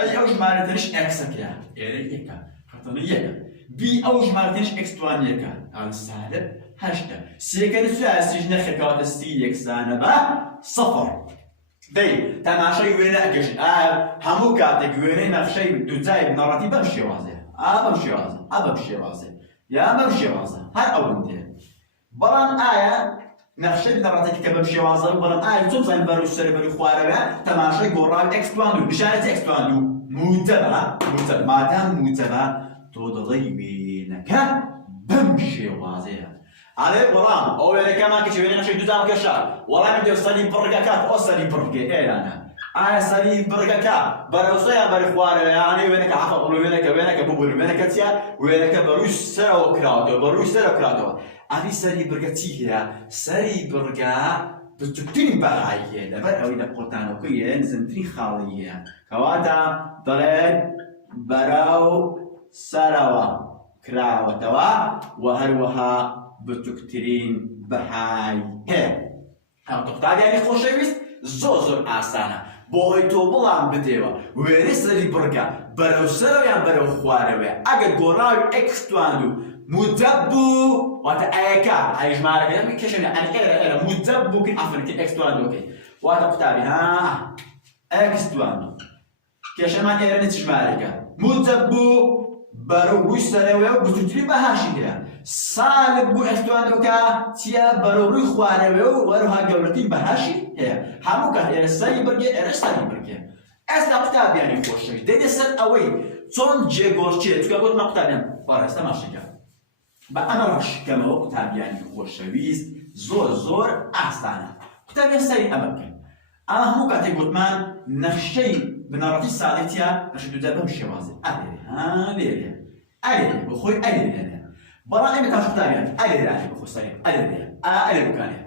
ئەی ئەو ژمارەتەنیش ئەکسەکرا ئێرە یەکە خەتەنە یەکە b ئەو ژمارەتەنیش x توان یەکە ئەڵ سالب هەشتە سێکە نچوە سیش نەخێکەواتە سی یەکسانە بە سەفر دەی تەماشای وێنە ئەگەشت هەموو کاتێک وێنەی نەخشەی دووجای بنەڕەتی بەم شێوازێ بەم شێوازێ یا بەم شێوازە هەر ئەوەندێ بەڵام ئایا نەخشەی بنەڕەتێکی کە بەم شێوازە بەڵام ئایا چۆن بزانین بەرووی سەر بەرووی خوارەوە تەماشای گۆڕاوی x توان 2 نیشانەتی x توان 2 موجبە مادام موجبە تۆ دەڵێی وێنەکە بەم شێوازەیە ئەڵێ وەڵام ئەو وێنەکەمان کە وێنەی نەخشەی دووجا بکەشە وەڵامی دێ سەری بڕگەکات ئەو سەری بڕگە ئێرانە ئایا سەری بڕگەکە بەرەوسە یا بەری خوارەوە یانەی وێنەکە عەفەڵ وێنەکە ببوون وێنەکە چیە وێنەکە بەرووی سەرەوە کراوەتەوە بەرووی سەرەوە کراوەتەوە ئەبی سەری بڕگە چی هەیە سەری بڕگە بچووکترین بەهای هەیە لەبەر ئەوەی لە قۆرتانەکەیە نزمترین خاڵی هەیە کەواتە دەڵێن بەرەو سەرەوە کراوەتەوە و هەروەها بچووکترین بەهای هەیە قوتابیانی خۆشەویست زۆر ئاسانە بۆی تۆ بڵام بدێەوە وێنەی سەری بڕگە بەرەو سەرەوە یان بەرەو خوارەوەیە ئەگەر گۆڕاوی x توان 2 موجب بوو واتە ئەیەکە ئەی ژمارەکە کەشێنە ئەرە موجب بوو کە ئەفرەکە x توان 2 کەی واتە قوتابی x توان 2 کێشەمان ئێرە نەچ ژمارەکە موجب بوو بەرەو ڕووی سەرەوەیە و بچووکترین بەهاشی هەیە سالب بوو x توان 2 کە چیە بەرەو ڕووی خوارەوەیە و وەروها گەورەترین بەهاشی هەیە هەموو کات ئێرە سەری بڕگێ ئێرە سەری بڕگێ ئێستا قوتابیانی خۆشەویست دەیدە سەر ئەوەی چۆن جێگۆڕچێت چکە گوتمە قوتابیان وەڕێستە ماشەکە بە ئەمە ڕەشکەمەوە قوتابیانی خۆشەویست زۆر ئاسانە قوتابیان سەری ئەمە بکەین ئەمە هەموو کاتێک گوتمان نەخشەی بنەڕەتی ساڵێتیە نەخشەی دووجا بەم شێوازێ ئەلێرێ بەخۆی ئەلێرێنێ بەڵام ئێمە تاش قوتابیان ئەلێرانی بەخۆ سەری ئەلێرێ بکانێ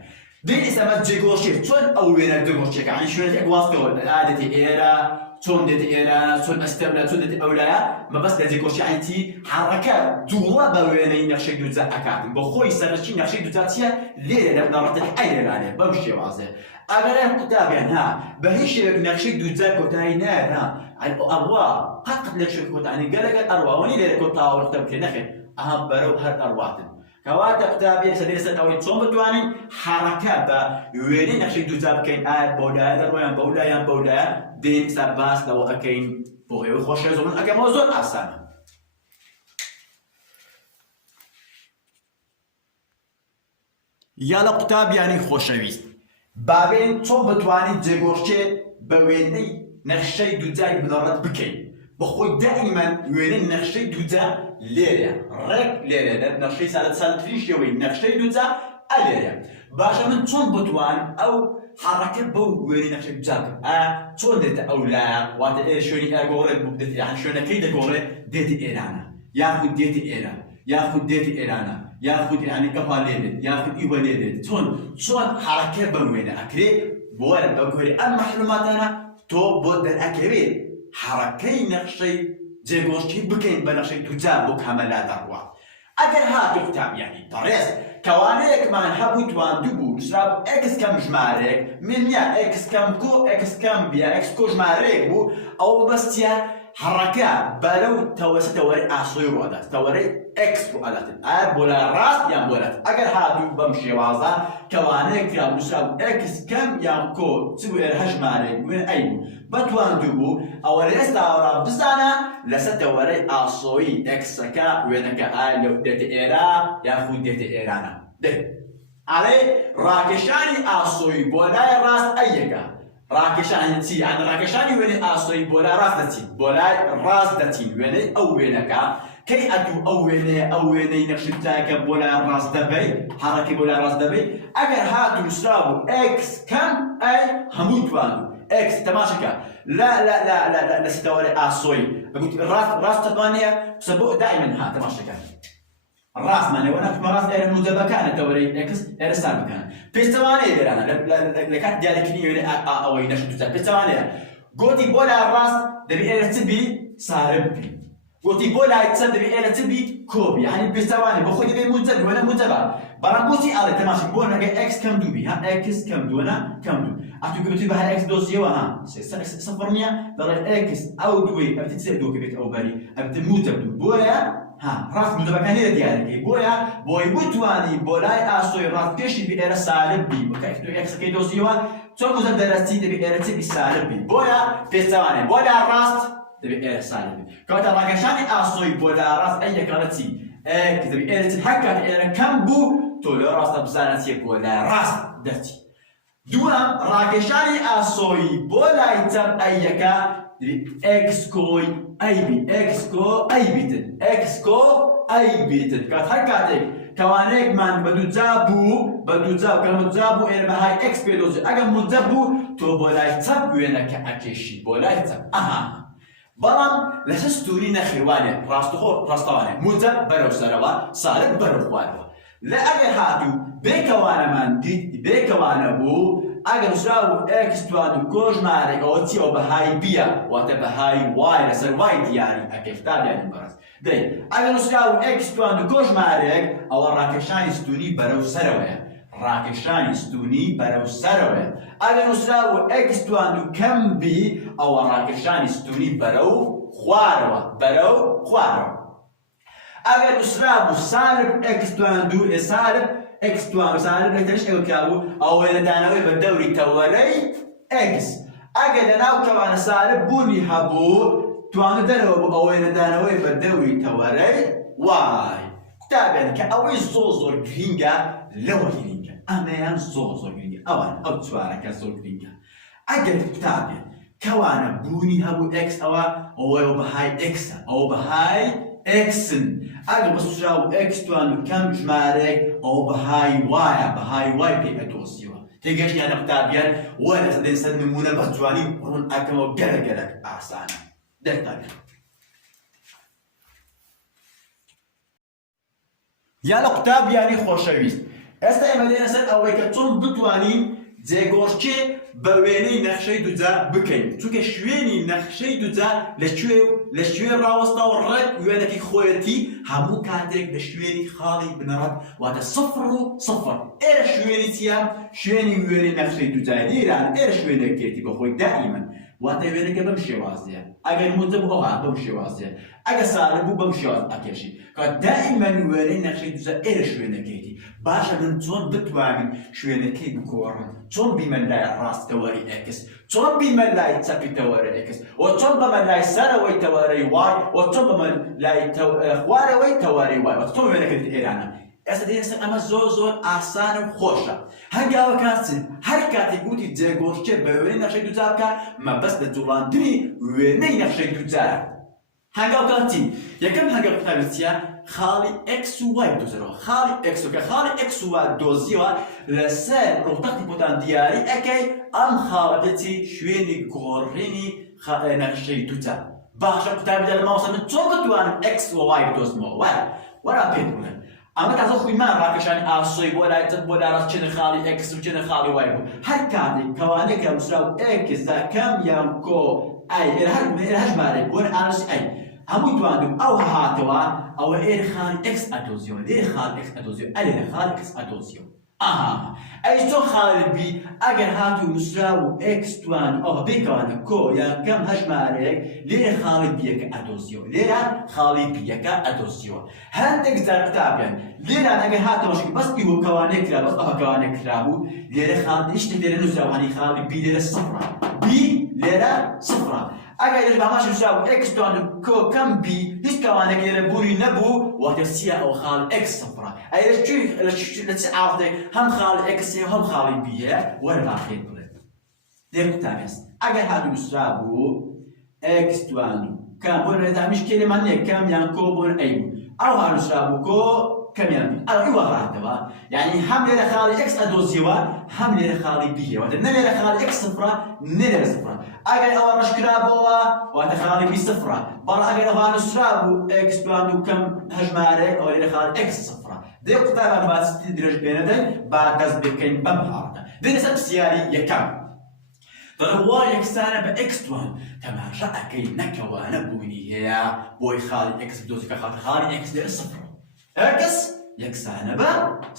دين سما جيغوشي تون او وين جيغوشي يعني شو نتي واصل عادتي ايرا تون ديت ايرا تون استملا تون ديت اولايا ما بس جيغوشي يعني تي حركه دولا بوين نخشي دوزا اكاد بخوي سرشي نخشي دوزاتيا ليه لا ضربت الحيل عليه بمشي واضح اگر كتاب يعني ها بهيش نخشي دوزا كوتاينا ها الارواح قد نخشي كوتاني قال لك الارواح وني ليه كوتا وقت كنخي اهم برو هر ارواح كواتا كتابي سديسة أو يتصوم بتوانين حركة وينين نخشي دوزا بكين بولا درويان بولا دين سباس لو أكين بوغي وخوش يزومن أكين موزون أسانا يالا كتاب يعني خوشويست بابين تصوم بتوانين جيغورشي بويني نخشي دوزا بنورد بكين بخوي دائما وين نخشي دوزا ليريا رك ليريا نخشي سالت فيش يوي نخشي دوزا اليريا باشا من تون بتوان او حركه بو وين نخشي دوزا تون ديت اولا وات ايشوني اغوري بودت يعني شو نكيد اغوري ديت ايرانا ياخذ ديت ايرانا ياخذ ديت ايرانا ياخذ يعني كفاليد ياخذ ايباليد تون حركه بو وين اكري بولا بقولي اما معلوماتنا تو بود اكري حركي نقشي جيغوشي بكين بنقشي تجاب بكاملات أرواح أجر ها كتاب يعني طريس كوانيك ما نحبو توان دبو نشرب إكس كم جمارك من يا إكس كم كو إكس كم بيا إكس كو جمارك بو أو بس يا حركة بلو توسط توري أصير وادات توري إكس وادات بولا راس يا بولات أجر ها دو بمشي وازا كوانيك يا نشرب إكس كم يا كو تسوي الهجمارك وين أيبو بتوان دبو أو لسه أورا بزانا لسه توري أصوي إكسكا وينك لو ديت إيرا ياخد ديت إيرانا ده عليه راكشاني أصوي بولا راس أيكا راكشاني تي يعني راكشاني وين أصوي بولا راس دتي بولا راس دتي وين أو وينك كي أدو أويني نخشبتاك بولا راس دبي حركة بولا راس دبي أجر هاتو نسرابو إكس كم أي هموت وانو إكس تماشكا لا ستوري أصوي أقول راس تطوانية سبوء دائما ها تماشكا الراس ماني وانا في راس اير مدبا كان توري اكس اير سابق كان بيستواني دير انا لكات ديالك ني او ينش دوزا بيستواني قلتي بولا الراس دبي اير تبي صاربي قلتي بولا يتصدر بي اير تبي كوب يعني بيستواني بخو دبي مدب وانا مدبا برامبوتي على تماشي بونا اكس كم دوبي ها اكس كم دو انا كم دو اتو قلتي بها اكس دوزي وها صفرنيا ضل اكس او دوي ابتي تسدو كبيت او بالي ابتي مدب بولا ها راس مدبكانية ديالك بويا بوي بوتواني بولاي أصوي راس كشي بإيرا سالب بي بكايفتو إكس كيدو سيوا تو مزد درستي تبي إيرا تبي سالب بي بويا بيستواني بولا راس تبي إيرا سالب بي كوتا راكشاني أصوي بولا راس أي كارتي إيه تبي إيرا تحكت إيرا كم بو تولو راس تبزانتي بولا راس درتي دوام راكشاني أصوي بولا يتم أيكا اكس كوي اي بي اكس كو اي بيتن اكس كو اي بيتن كات حركاتك كوانيك من بدو جابو كم جابو إلى بهاي اكس بيدوز اگر مجابو تو بولاي تب وينك اكيشي بولاي تب بلام لسستوري نخيواني راستواني مجاب برو سروا صارت برو خوانوا لا اگر هاتو بيكوانا من ديت بيكوانا بو اگر نشراو اكس توانو كوج مارك او تي او بهاي بيا وات بهاي واي لسر واي دياري اكفتاب يعني براس دي اگر نشراو اكس توانو كوج مارك او راكشاني ستوني برو سرويا راكشاني ستوني برو سرويا اگر نشراو اكس توانو كم بي او راكشاني ستوني برو خواروا اگر نشراو سالب اكس توانو سالب اكس توان سالب ليش اقول كابو او انا دانوي بالدوري توري اكس اجل انا كمان سالب بني هبو توان دانوي او انا دانوي بالدوري توري واي تابع كاوي زوزور جرينجا لو جرينجا انا زوزور جرينجا او توارا كزور جرينجا اجل تابع كوانا بني هبو اكس او بهاي اكس او بهاي اكسن اگر بس شراو اكس توانو كم جمارك او بهاي واي بي اتوسيوا تيجي يعني قتابيان ولا تدين سن نمونه بتواني ورون اكمو جلك احسن ده طبيعي يا لقتاب يعني خوشويست ئێستا ئێمە دێنە سەر ئەوەی کە چۆن بتوانین جێگۆڕچێ بە وێنەی نەخشەی دووجا بکەین چونکە شوێنی نەخشەی دووجا لە شوێ ڕاوەستاوە ڕێک وێنەکی خۆیەتی هەموو کاتێک لە شوێنی خاڵی بنەڕەت واتە سفر و سفر ئێرە شوێنی چیە؟ شوێنی وێنەی نەخشەی دووجای لێران ئێرە شوێنێکێتی بەخۆی دائیمەن واتە وێنەکە بەم شێوازەیە ئەگەر موجب ئەوها بەم شێوازەیە ئەگە سارە بوو بەم شێواز ئەکێشی کە دائیمەن وێنەی نەخشەی دووجا ئێرە شوێنەکەیتی باشە من چۆن بتوانین شوێنەکەی بکۆڕن چۆن بیمەن لای ڕاستەوەری ئێکس چۆن بیمەن لای چەپی تەوەرە ئێکس و چۆن بەمەن لای سەرەوەی تەوەرەی وای و چۆن بەمەن لای خوارەوەی تەوەرەی وای و چۆن وێنەکەی ئێرانە ئێستا دێنسن ئەمە زۆر ئاسان و خۆشە هەنگاوە کاتچن هەر کاتێک گوتی جێگۆڕچێ بە وێنەی نەخشەی دووجا بکە مەبەست لە جوڵاندنی وێنەی نەخشەی دووجارە هەنگاو کاتی یەکەم هەنگاو قوتابی چیە؟ خاڵی ئێکس و وای بدۆزرەوە خاڵی ئێکس و کە خاڵی ئێکس و وای دۆزیوە لەسەر ڕووتەختی بۆتان دیاری ئەکەی ئەم خاڵەکەی شوێنی گۆڕینی نەخشەی دووجا باشە قوتابی لە ماوەسە من چۆن بتوانم ئێکس و وای بدۆزمەوە وەرا پێ بڵێن ئەمە تازە خۆیمان ڕاکەشانی ئاسۆی بۆ لای ڕاست چێنە خاڵی ئێکس و چێنە خاڵی وای بوو هەر کاتێک کەوانەیە کە وسراو ئێکس دا کەم یان کۆ ئەی ئێرە هەژمارەی بۆن ئارسی ئەی هەمووی تواندم ئەو هاتەوە ئەوە ئێرە خاڵی ئێکس ئەدۆزیەوە لێرە خاڵی ئێکس ئەدۆزیەوە ئەلێرە خاڵی ئێکس ئەدۆزیەوە ئەی چۆن خاڵت بی ئەگەر هاتوو نووسراو و ئێکس توان ئەوە بێکەوانە کۆ یان کەم هەژمارەیەک لێرە خاڵی بیەکە ئەدۆزیەوە لێرە خاڵی بیەکە ئەدۆزیەوە هەندێک جار قوتابیان لێران ئەگەر هاتەوەشی بەستی وە کەوانەیە کرا بەس ئەوە کەوانەیە کرابوو لێرە خاڵی شتێک لێرە نووسراوانی خاڵی بی لێرە سفرە بی لێرە سفرە ئەگەر لەش باماشی نووسراو ئێکس توان کۆ کەم بی هیچ کەوانێک لێرە بوری نەبوو واتە چیە ئەوە خاڵی ئێکس سفرە ئەی لە چ ئاڵدێک هەم خاڵی ئێکس هەیە هەم خاڵی بیە وەرە باقێت بڵێت دێر قوتابێست ئەگەر هاتوو نووسرابوو ئێکس توان کەم بۆ ڕێدامیش کێرەمان نییە کەم یان کۆ بۆن ئەی بوو ئەو ها نووسرابوو کۆ کەمیان بی ئەوەی وەڕاتەوە یعنی هەم لێرە خاڵی ئێکس ئەدۆزیەوە هەم لێرە خاڵی بیە واتە نە لێرە خاڵی ئێکس سفرە نە لێرە سفرە ئەگەر ئەوە ڕەشکرابەوە واتە خاڵی بی سفرە بەڵام ئەگەر ئەوە نووسرابوو ئێکس توان و کەم هەژمارەیە ئەوە لێرە خاڵی ئێکس سفرە دێ قوتابان باستی درێژ پێنەدەین با دەست بکەین بەم حاڵەتە دێنە سەر پرسیاری یەکەم دەڵێ وا یەکسانە بە ئێکس توان تەماشا ئەکەی نەکەوانە بوونی هەیە بۆی خاڵی ئێکس بدۆزی کە خاڵی ئێکس لێرە سفرە ئێکس یەکسانە بە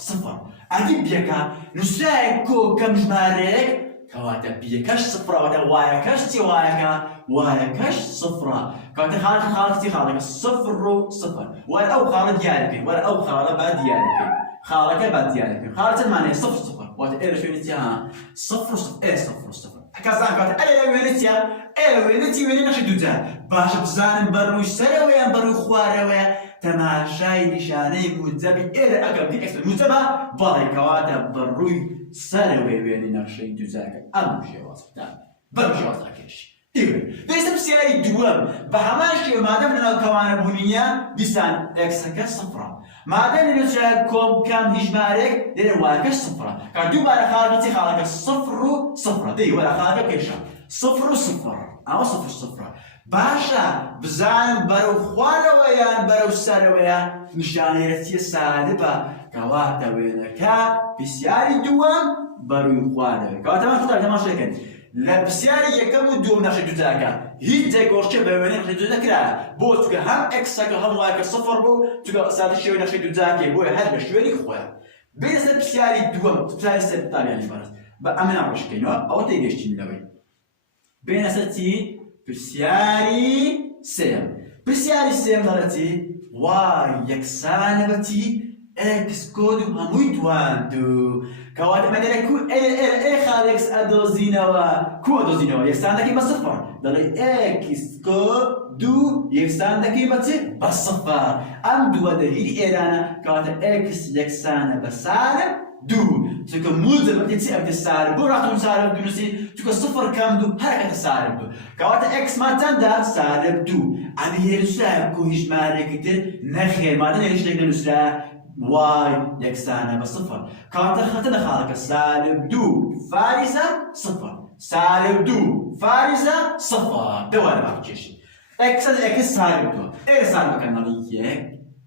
سفر ئەگەر بیەکە نووسرایەک کۆ کەم ژمارەیەک کەواتە بیەکەش سفرە واتە وایەکەش چی وایەکە وایەکەش سفرە کەواتە خاڵی خاڵەکە سفر و سفر وەرە ئەو خاڵە دیاری بکەین وەرە ئەو خاڵە با دیاری بکەین خاڵەکە با دیاری بکەین خاڵە چەند مانایە سفر سفر واتە ئێرە شوێنی چیە سفر سفر ئێ سفر سفر کەسان کەواتە ئەلێ وێنە چیە ئێرە وێنە چی وێنەی نەخشەی دووجا باشە بزانم بەڕووی سەرەوەیە یان بەڕووی خوارەوەیە تەماشای نیشانەی موجەبی ئێرە ئەگەر بی ئێکس موجەبە بەڵێ کەواتە بەڕووی سەرەوەی وێنەی نەخشەی دووجاکە ئەم شێوازە بەم شێواز ئەکێشی دەیسە پرسیاری دووەم بە هەمان شێوە مادەم لەناو کەوانە بوونیە دیسان ئێکسەکە سفرە مادەم لەناو کۆم کام هیژمارێک لێرە وایەکەش سفرە کە دووبارە خاڵەکە چی خاڵەکە سفر و سفرە دەی وەرە خاڵەکە پێشە سفر و سفر ئەوە سفر سفرە باشە بزانم بەرەو خوارەوە یان بەرەو سەرەوەیە نیشانەیە چیە سالبە کەواتە وێنەکە پرسیاری دووەم بەرووی خوارەوە کەواتەمان قوتابی تەماشا لە پرسیاری یەکەم و دووەم نەخشەی دووجاکە هیچ جێگۆڕچێ بە وێنەی نەخشەی دووجا نەکرایە بۆ چونکە هەم ئێکسەکە هەم وایەکە سفر بوو چونکە سادە شێوەی نەخشەی دووجاکێ بۆیە هەر بە شوێنی خۆیان بێنە سەر پرسیاری دووەم پرسیاری سەر قوتابیانی بەڕێز بە ئەمە ناڕۆژکەینەوە ئەوە تێگەشتین لەوەی بێنە سەر چی پرسیاری سێم پرسیاری سێم دەڵێت چی وای یەکسانە بە چی ئێکس کۆد و هەمووی دواندوو کەواتە مەدەرە کو ئێ خاڵی ئێکس ئەدۆزینەوە کو ئەدۆزینەوە یەکسان دەکەی بە سفر دەڵێ ئێکس کۆ دوو یەکسان دەکەی بە چی بە سفر ئەم دووە دەهیری ئێرانە کەواتە ئێکس یەکسانە بە سالب دوو چونکە موجب ئەبدێت چی ئەبدێت سالب بۆ ڕاتون سالب دونووسی چونکە سفر کەم دوو هەرەکەتە سالب دوو کەواتە ئێکسمان چەندە سالب دوو ئەمە هێرسرایە کو هیچ ژمارەیەکی تر نەخێر مادەم هێر شتێک نەنووسرایە وای یەکسانە بە سفر کەواتە خەتە خاڵەکە سالب دوو فاریزە سفر سالب دوو فاریزە سفر دەوارە باکێشی ئێکسە ئێکس سالب دووە ئێرە سالبەکە نەڵی یەک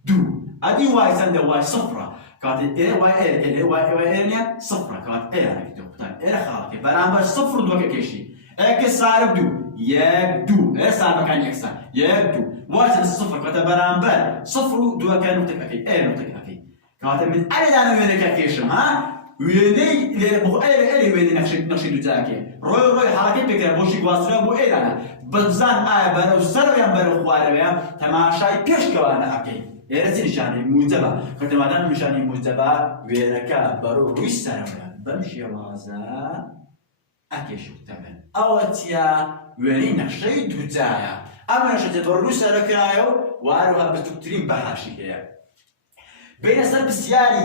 دوو ئەدی وای چەندە وای سفرە كات إيه وإيه صفر كات إيه أنا كتب طيب إيه خلاص برامج صفر دو كيشي إكس سالب دو يبدو إيه سالب كان يكسر يبدو وزن الصفر كات برامج صفر دو كان نقطة أكيد إيه نقطة أكيد كات من أنا دانا وين كيشم ها ويني اللي بقول إيه وين نقش دو تاكي روي حركة بكرة بوشي قاصرة بو إيه أنا بزن برو سر يم برو خواره بيم تماشای پیش کوانا اکی ایرسی نشانی موجبا خاطر مادام نشانی موجبا ویرکا برو روی سر بمشي وازا اکی شو تمن اوتیا ویری نقشه دوزایا اما نشته برو روی سر کنایو واروها بتوترین بحاشی هیا بین سر بسیاری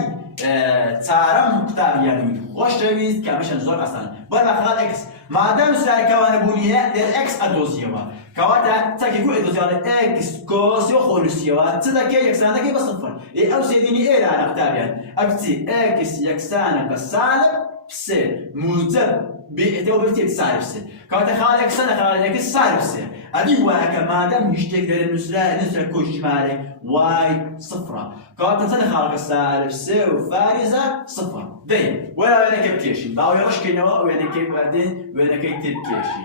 تارم كتاب يعني خوش تويز كمشان زور أصلا برا خلال إكس ما دام سؤال كوان بنيه للإكس أدوزيوا كواتا تاكي كو أدوزيوا إكس كوسيو خلصيوا تذكر يكسانا كي بصفر أو سيديني إيه أنا كتاب يعني أكتي إكس يكسانا بسالب بسي موجب بيتو بيتي سالب سي كواتا خلال إكس أنا خلال إكس سالب سي أدي واك ما دام يشتك للنسرة كوش مالك واي صفرة كواتا تاني خالق سالب سي وفارزة صفر دي ولا كيف كيشي باوي رش كينوا وين كيف بعدين وين كيف كيشي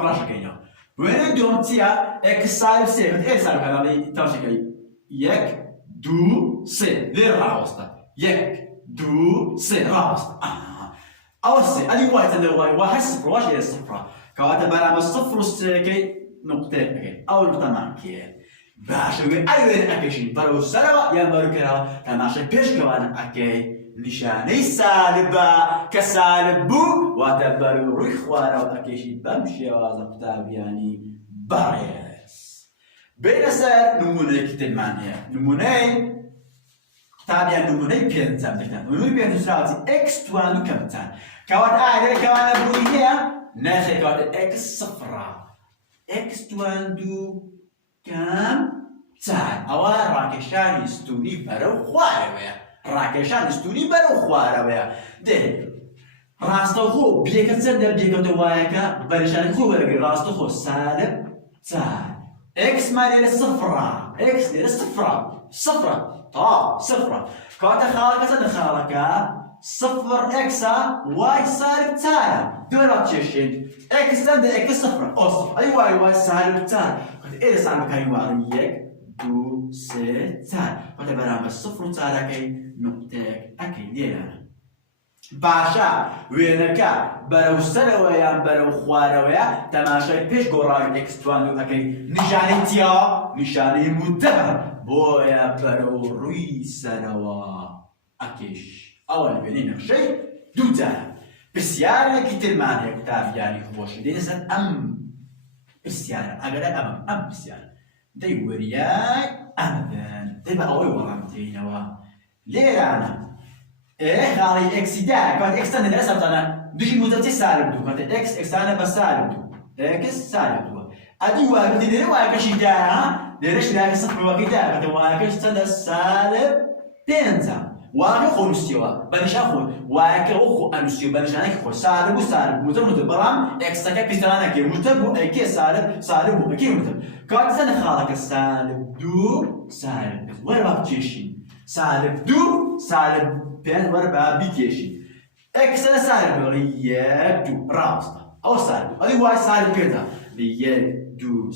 رش كينوا وين دوم تيا إكس سالب سي إيه سالب هذا ترشي كي يك دو سي للراوستا يك دو سي راوستا أو سي أدي واي تاني واحد صفر واش هي الصفرة كواتا برامج صفر والسيكي نقطة أو نقطة معكية باشوي أيوة أكيشين برو سروا يا مركرا تماشى بيش كمان أكي نشاني سالبا كسالبو وتبرو روي خوارا أكيشين بمشي وازا كتاب يعني باريس بين سر نمونة كتير معنية نمونة كتاب يعني نمونة بينزم تكتب نمونة بينزم سراتي إكس توانو كمتان كوات آية كمان بروية ناخي كوات إكس صفرا إكس توانو كم تان أوان راكشان يستوني برو خواره ويا راكشان يستوني برو خواره ويا ده راستو خو بيكتسر ده بيكتو وايكا بريشان خو برقي راستو خو سالب تان إكس ما ليلة صفرة إكس ليلة صفرة صفرة صفرة كواتا خالك سد خالك صفر إكسا واي سالب تان دولار تشين إكس تان ده إكس صفرة أصفر أيوة واي سالب تان إيه سالب كاي وارن يك دو سه تان كواتا برامج صفر تان كي نقطة أكي ليلة باشا وينكا برو سر ويا برو خوار ويا تماشای پیش گوراوی إكس توانو أكي نشاني تيا نشاني مدبر بويا برو روي سروا أكيش أول بيني نقشي دوتا بسيارة كتير معنى كتاب يعني خوش دي نسان بسيارة أقل أم بسيارة دي ورياي أمدن دي بقى أوي ورامتينوا ليه أنا إيه خالي إكس دا كانت إكس تاني درسها بتاعنا دوشي مدتي سالب دو كانت إكس تاني بس سالب دو إكس سالب دو أدي واحد دي واحد كشي دا ها درش لا صفر واحد دا كانت واحد تاني سالب بينزا واحد خمسيوا بنشان خو واحد أخو أنسيوا بنشان خو سالب وسالب متر برام إكس تكا بيستانا كي متر أكيد سالب وأكيد متر كانت تاني خالك سالب دو سالب وين راح تجيشين سالب دو سالب بين وربع بيكيشين إكس أنا سالب ريال دو راستا أو سالب أدي واي سالب كذا ريال دو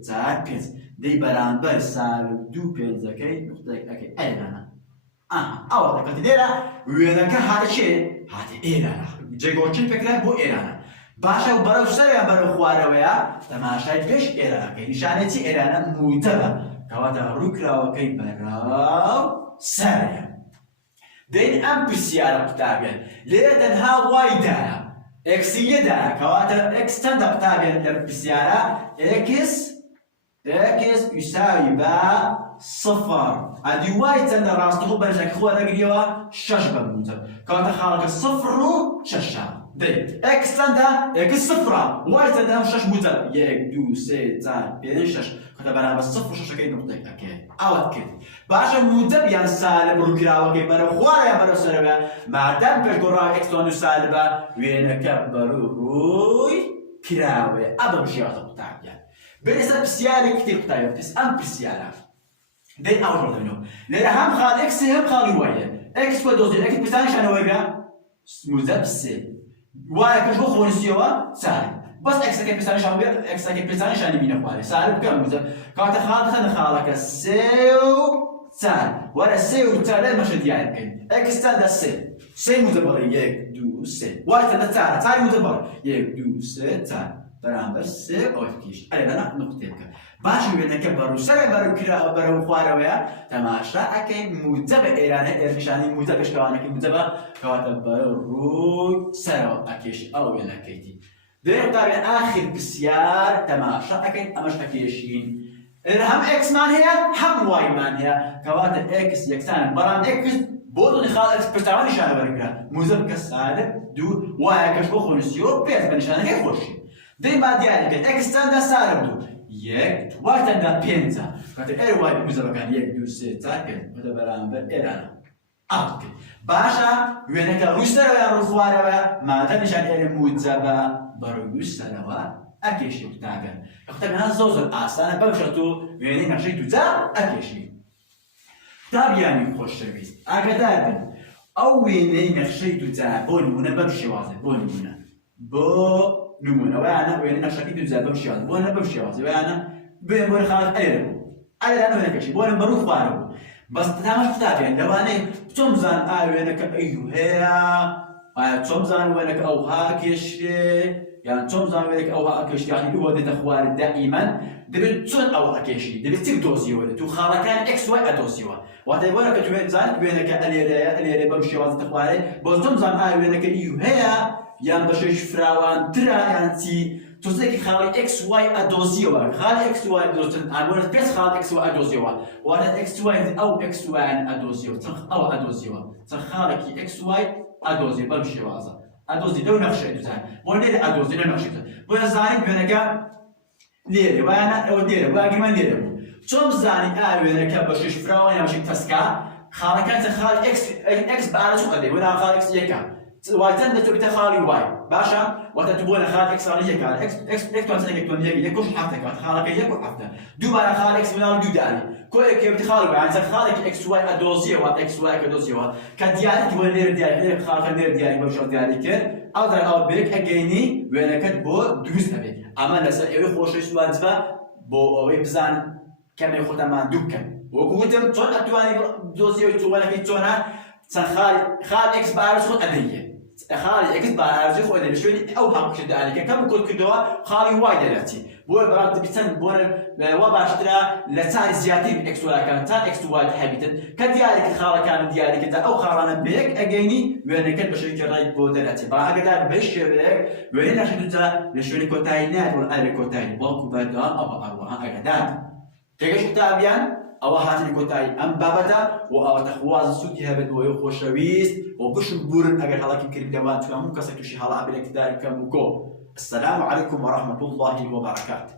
سالب كذا دي برانبر سالب دو كذا كي نقطة أكيد أنا أو تكتي ديلا وينك هذا شيء هذا إيرانا جيجوتشين فكرة بو إيرانا باشا وبرو سريع برو خواره ويا تماشاي بيش إيرانا كي نشانتي إيرانا موتبا كواتا ركرا وكي برو سريع دين أم بسيارة كتابين ليتنها وايدا إكس يدا كواتا إكس تندا كتابين بسيارة إكس يساوي با صفر هذه واي تندا راستو بنشك خو رجليوا شاش بموتر كواتا خالك صفر شاشة دي إكس تندا إكس صفر واي تندا شاش موتر يك دو سي تان بين شاش كواتا برا بس صفر شاشة كي نقطة أكيد أوت كده باشا موتر يعني سالب ركراوة كي برا خوارا برا سربا مع دم بجورا إكس تونو سالبا وينك برو روي كراوة أبا مشي أطلع يعني بالنسبة بسيارة كتير كتير بس أم بسيارة دي أول ردنا لأن هم خال إكس هم خال واي إكس ودوزي إكس بتاعي شنو ويجا موجب سي واي كشو خونسيوا سالب بس إكس كيف بتاعي شنو بيا إكس كيف بتاعي شنو بينا خوالي سالب كم موجب كات خال خلنا خالك سيو سالب ورا سيو سالب مش ديالك إكس تدا سي مدبر يك دو سي واي تدا تاعي مدبر يك دو سي تاعي برامبر سي أو فيش أنا نقطة باشی وێنەکە بەڕووسەرە بەرەو خوارەوەیە تەماشا ئەکەین موجە بە ئێرانە ئێرنیشانی موجە پێشکەوانەکەی موجە بە کەواتە بەڕووی سەرەوە ئەکێشی ئەوە وێنەکەیتی دوێنێ قوتابیان ئاخر پرسیار تەماشا ئەکەین ئەمەش ئەکێشین هەم ئێکسمان هەیە هەم وایمان هەیە کەواتە ئێکس یەکسانە بەڵام ئێکس بۆ دڵی خاڵ ئێکس پرتاوان نیشانە وەرگرا موجە بکە سالب دوو وایەکەش بۆ خۆنووسیەوە پێت بە نیشانەکەی خۆشی دەی با دیاری بکەین ئێکس چەندە سالب دوو یک وای تندا پێنجە کاتە ئێرە وای موجەبەکان یەک دوو سێ چوار پێنج وەتە بەرامبەر ئێرانە ئاوکرد باشە وێنەکە ڕووی سەرەوە یان ڕووی خوارەوە مادە نیشان ئێرە موجەبە بەڕووی سەرەوە ئەکێشی قوتابیان قوتابیان زۆر ئاسانە بەم شەرتۆ وێنەی نەخشەی دووجا ئەکێشی قوتابیانی خۆشەویست ئاگادار بن ئەو وێنەی نەخشەی دووجا بۆ نمونە بەم شێوازە بۆ نمونە بۆ نمونە وایانە وێنەی نەخشەکەی دووجا بەم شێوازە بۆ نە بەم شێوازە وایانە بێن بۆ خاڵک ئەرێ بوو ئەرێ وێنەکەشی بۆ نە بەڕووی خوارە بوو بەس تامەش قوتابیان لەوانەیە چۆن بزان ئایا وێنەکە ئەیو هەیە ئایا چۆن بزان وێنەکە ئەوها کێشرێ یان چۆن بزان وێنەکە ئەوها ئەکێشرێ یعنی ئەوە دێتە خوارە دائیمەن دەبێت چۆن ئەوە ئەکێشی دەبێت چ دۆزیەوە دێت و خاڵەکان ئێکس وای ئەدۆزیەوە واتە بۆ نەکە توێت بزان وێنەکە ئەلێرەیە ئەلێرە بەم شێوازە خوارێ بۆ چۆن بزان ئایا وێنەکە ئیو هەیە یان بەشەی فراوانترە یان چی تۆزێکی خاڵی ئێکس وای ئەدۆزیەوە خاڵی ئێکس وای دۆزن ئاگۆرە پێش خاڵ ئێکس وای ئەدۆزیەوە واتە ئێکس وای ئەو ئێکس وایان ئەدۆزیەوە چەند ئەوە ئەدۆزیەوە چەند خاڵێکی ئێکس وای ئەدۆزی بەم شێوازە ئەدۆزی لەو نەخشەی دووجان بۆ لێرە ئەدۆزی لە نەخشەکە بۆ زانین وێنەکە لێرە وایانە ئەوە لێرە واگیمان لێرە بوو چۆن بزانین ئایا وێنەکە بەشەش فراوان یان بەشێک تەسکا خاڵەکان چەند خاڵی ئێکس بە ئارە چۆن ئەدەی وەنا خاڵ ئێکس یەکە واتن دەتۆ بتە خاڵی وای باشە واتە تو بۆ لە خاڵ ئێکسانە یەکە ئێکتوان یەکتوان یەکۆش حەفتەکە خاڵەکە یەک و حەفتە دووبارە خاڵ ئێکس بناو دوو داری کۆیەکێ بتە خاڵی وای ئەنجا خاڵێکی ئێکس وای ئەدۆزیەوە ئێکس وای ئەدۆزیەوە کە دیارەتی بۆ لێرە دیاری لێرە خاڵەکە لێرە دیاری بەو شەو دیاری کرد ئەو دەر ئەو بێک ئەگەینی وێنەکەت بۆ دروست ئەبێت ئەمە لەسەر ئێوەی خۆشەویست واجبە بۆ ئەوەی بزان کەمێ خۆتەمان دوو بکەن وەکو وتم چۆن ئەتوانی دۆزیەوەی چۆوەنەکەی چۆنە چەند خاڵ ئێکس بە ئارەز خۆت ئەدەیە خاڵی ئێکس بە ئارەزی خۆی دەبێت شوێنی ئەو هەڵقشە داریکە کەم کۆت کردەوە خاڵی وای دەرەچی بۆ بەڵام دەبیستن بۆ وا باشترە لە چاری زیاتر ئێکس وایەکان تا ئێکس وای هەبیتن کە دیارێکی خاڵەکان دیاریکردا ئەو خاڵانە بەیەک ئەگەینی وێنەکەت بە شێوەیەکی ڕای بۆ دەرەچێت بەڵام ئەگەر بە شێوەیەک وێنەی نەخشەی دووجا لە شوێنی کۆتایی نایەت ئەرێ کۆتایی بەڵکو بەردەوام ئەوە ئەوەها ئەگەدار تێگەش قوتابیان ئەوە هاتنی کۆتایی ئەم بابەتە و ئەوەتە خوازە سوودی هەبێت بۆ ئەوەی خۆشەویست و بشم بورن ئەگەر هەڵەکی کردەوە توانم کەسێک تووشی هەڵا بێت کدار کەم و کۆ السلام عليكم ورحمة الله وبركاته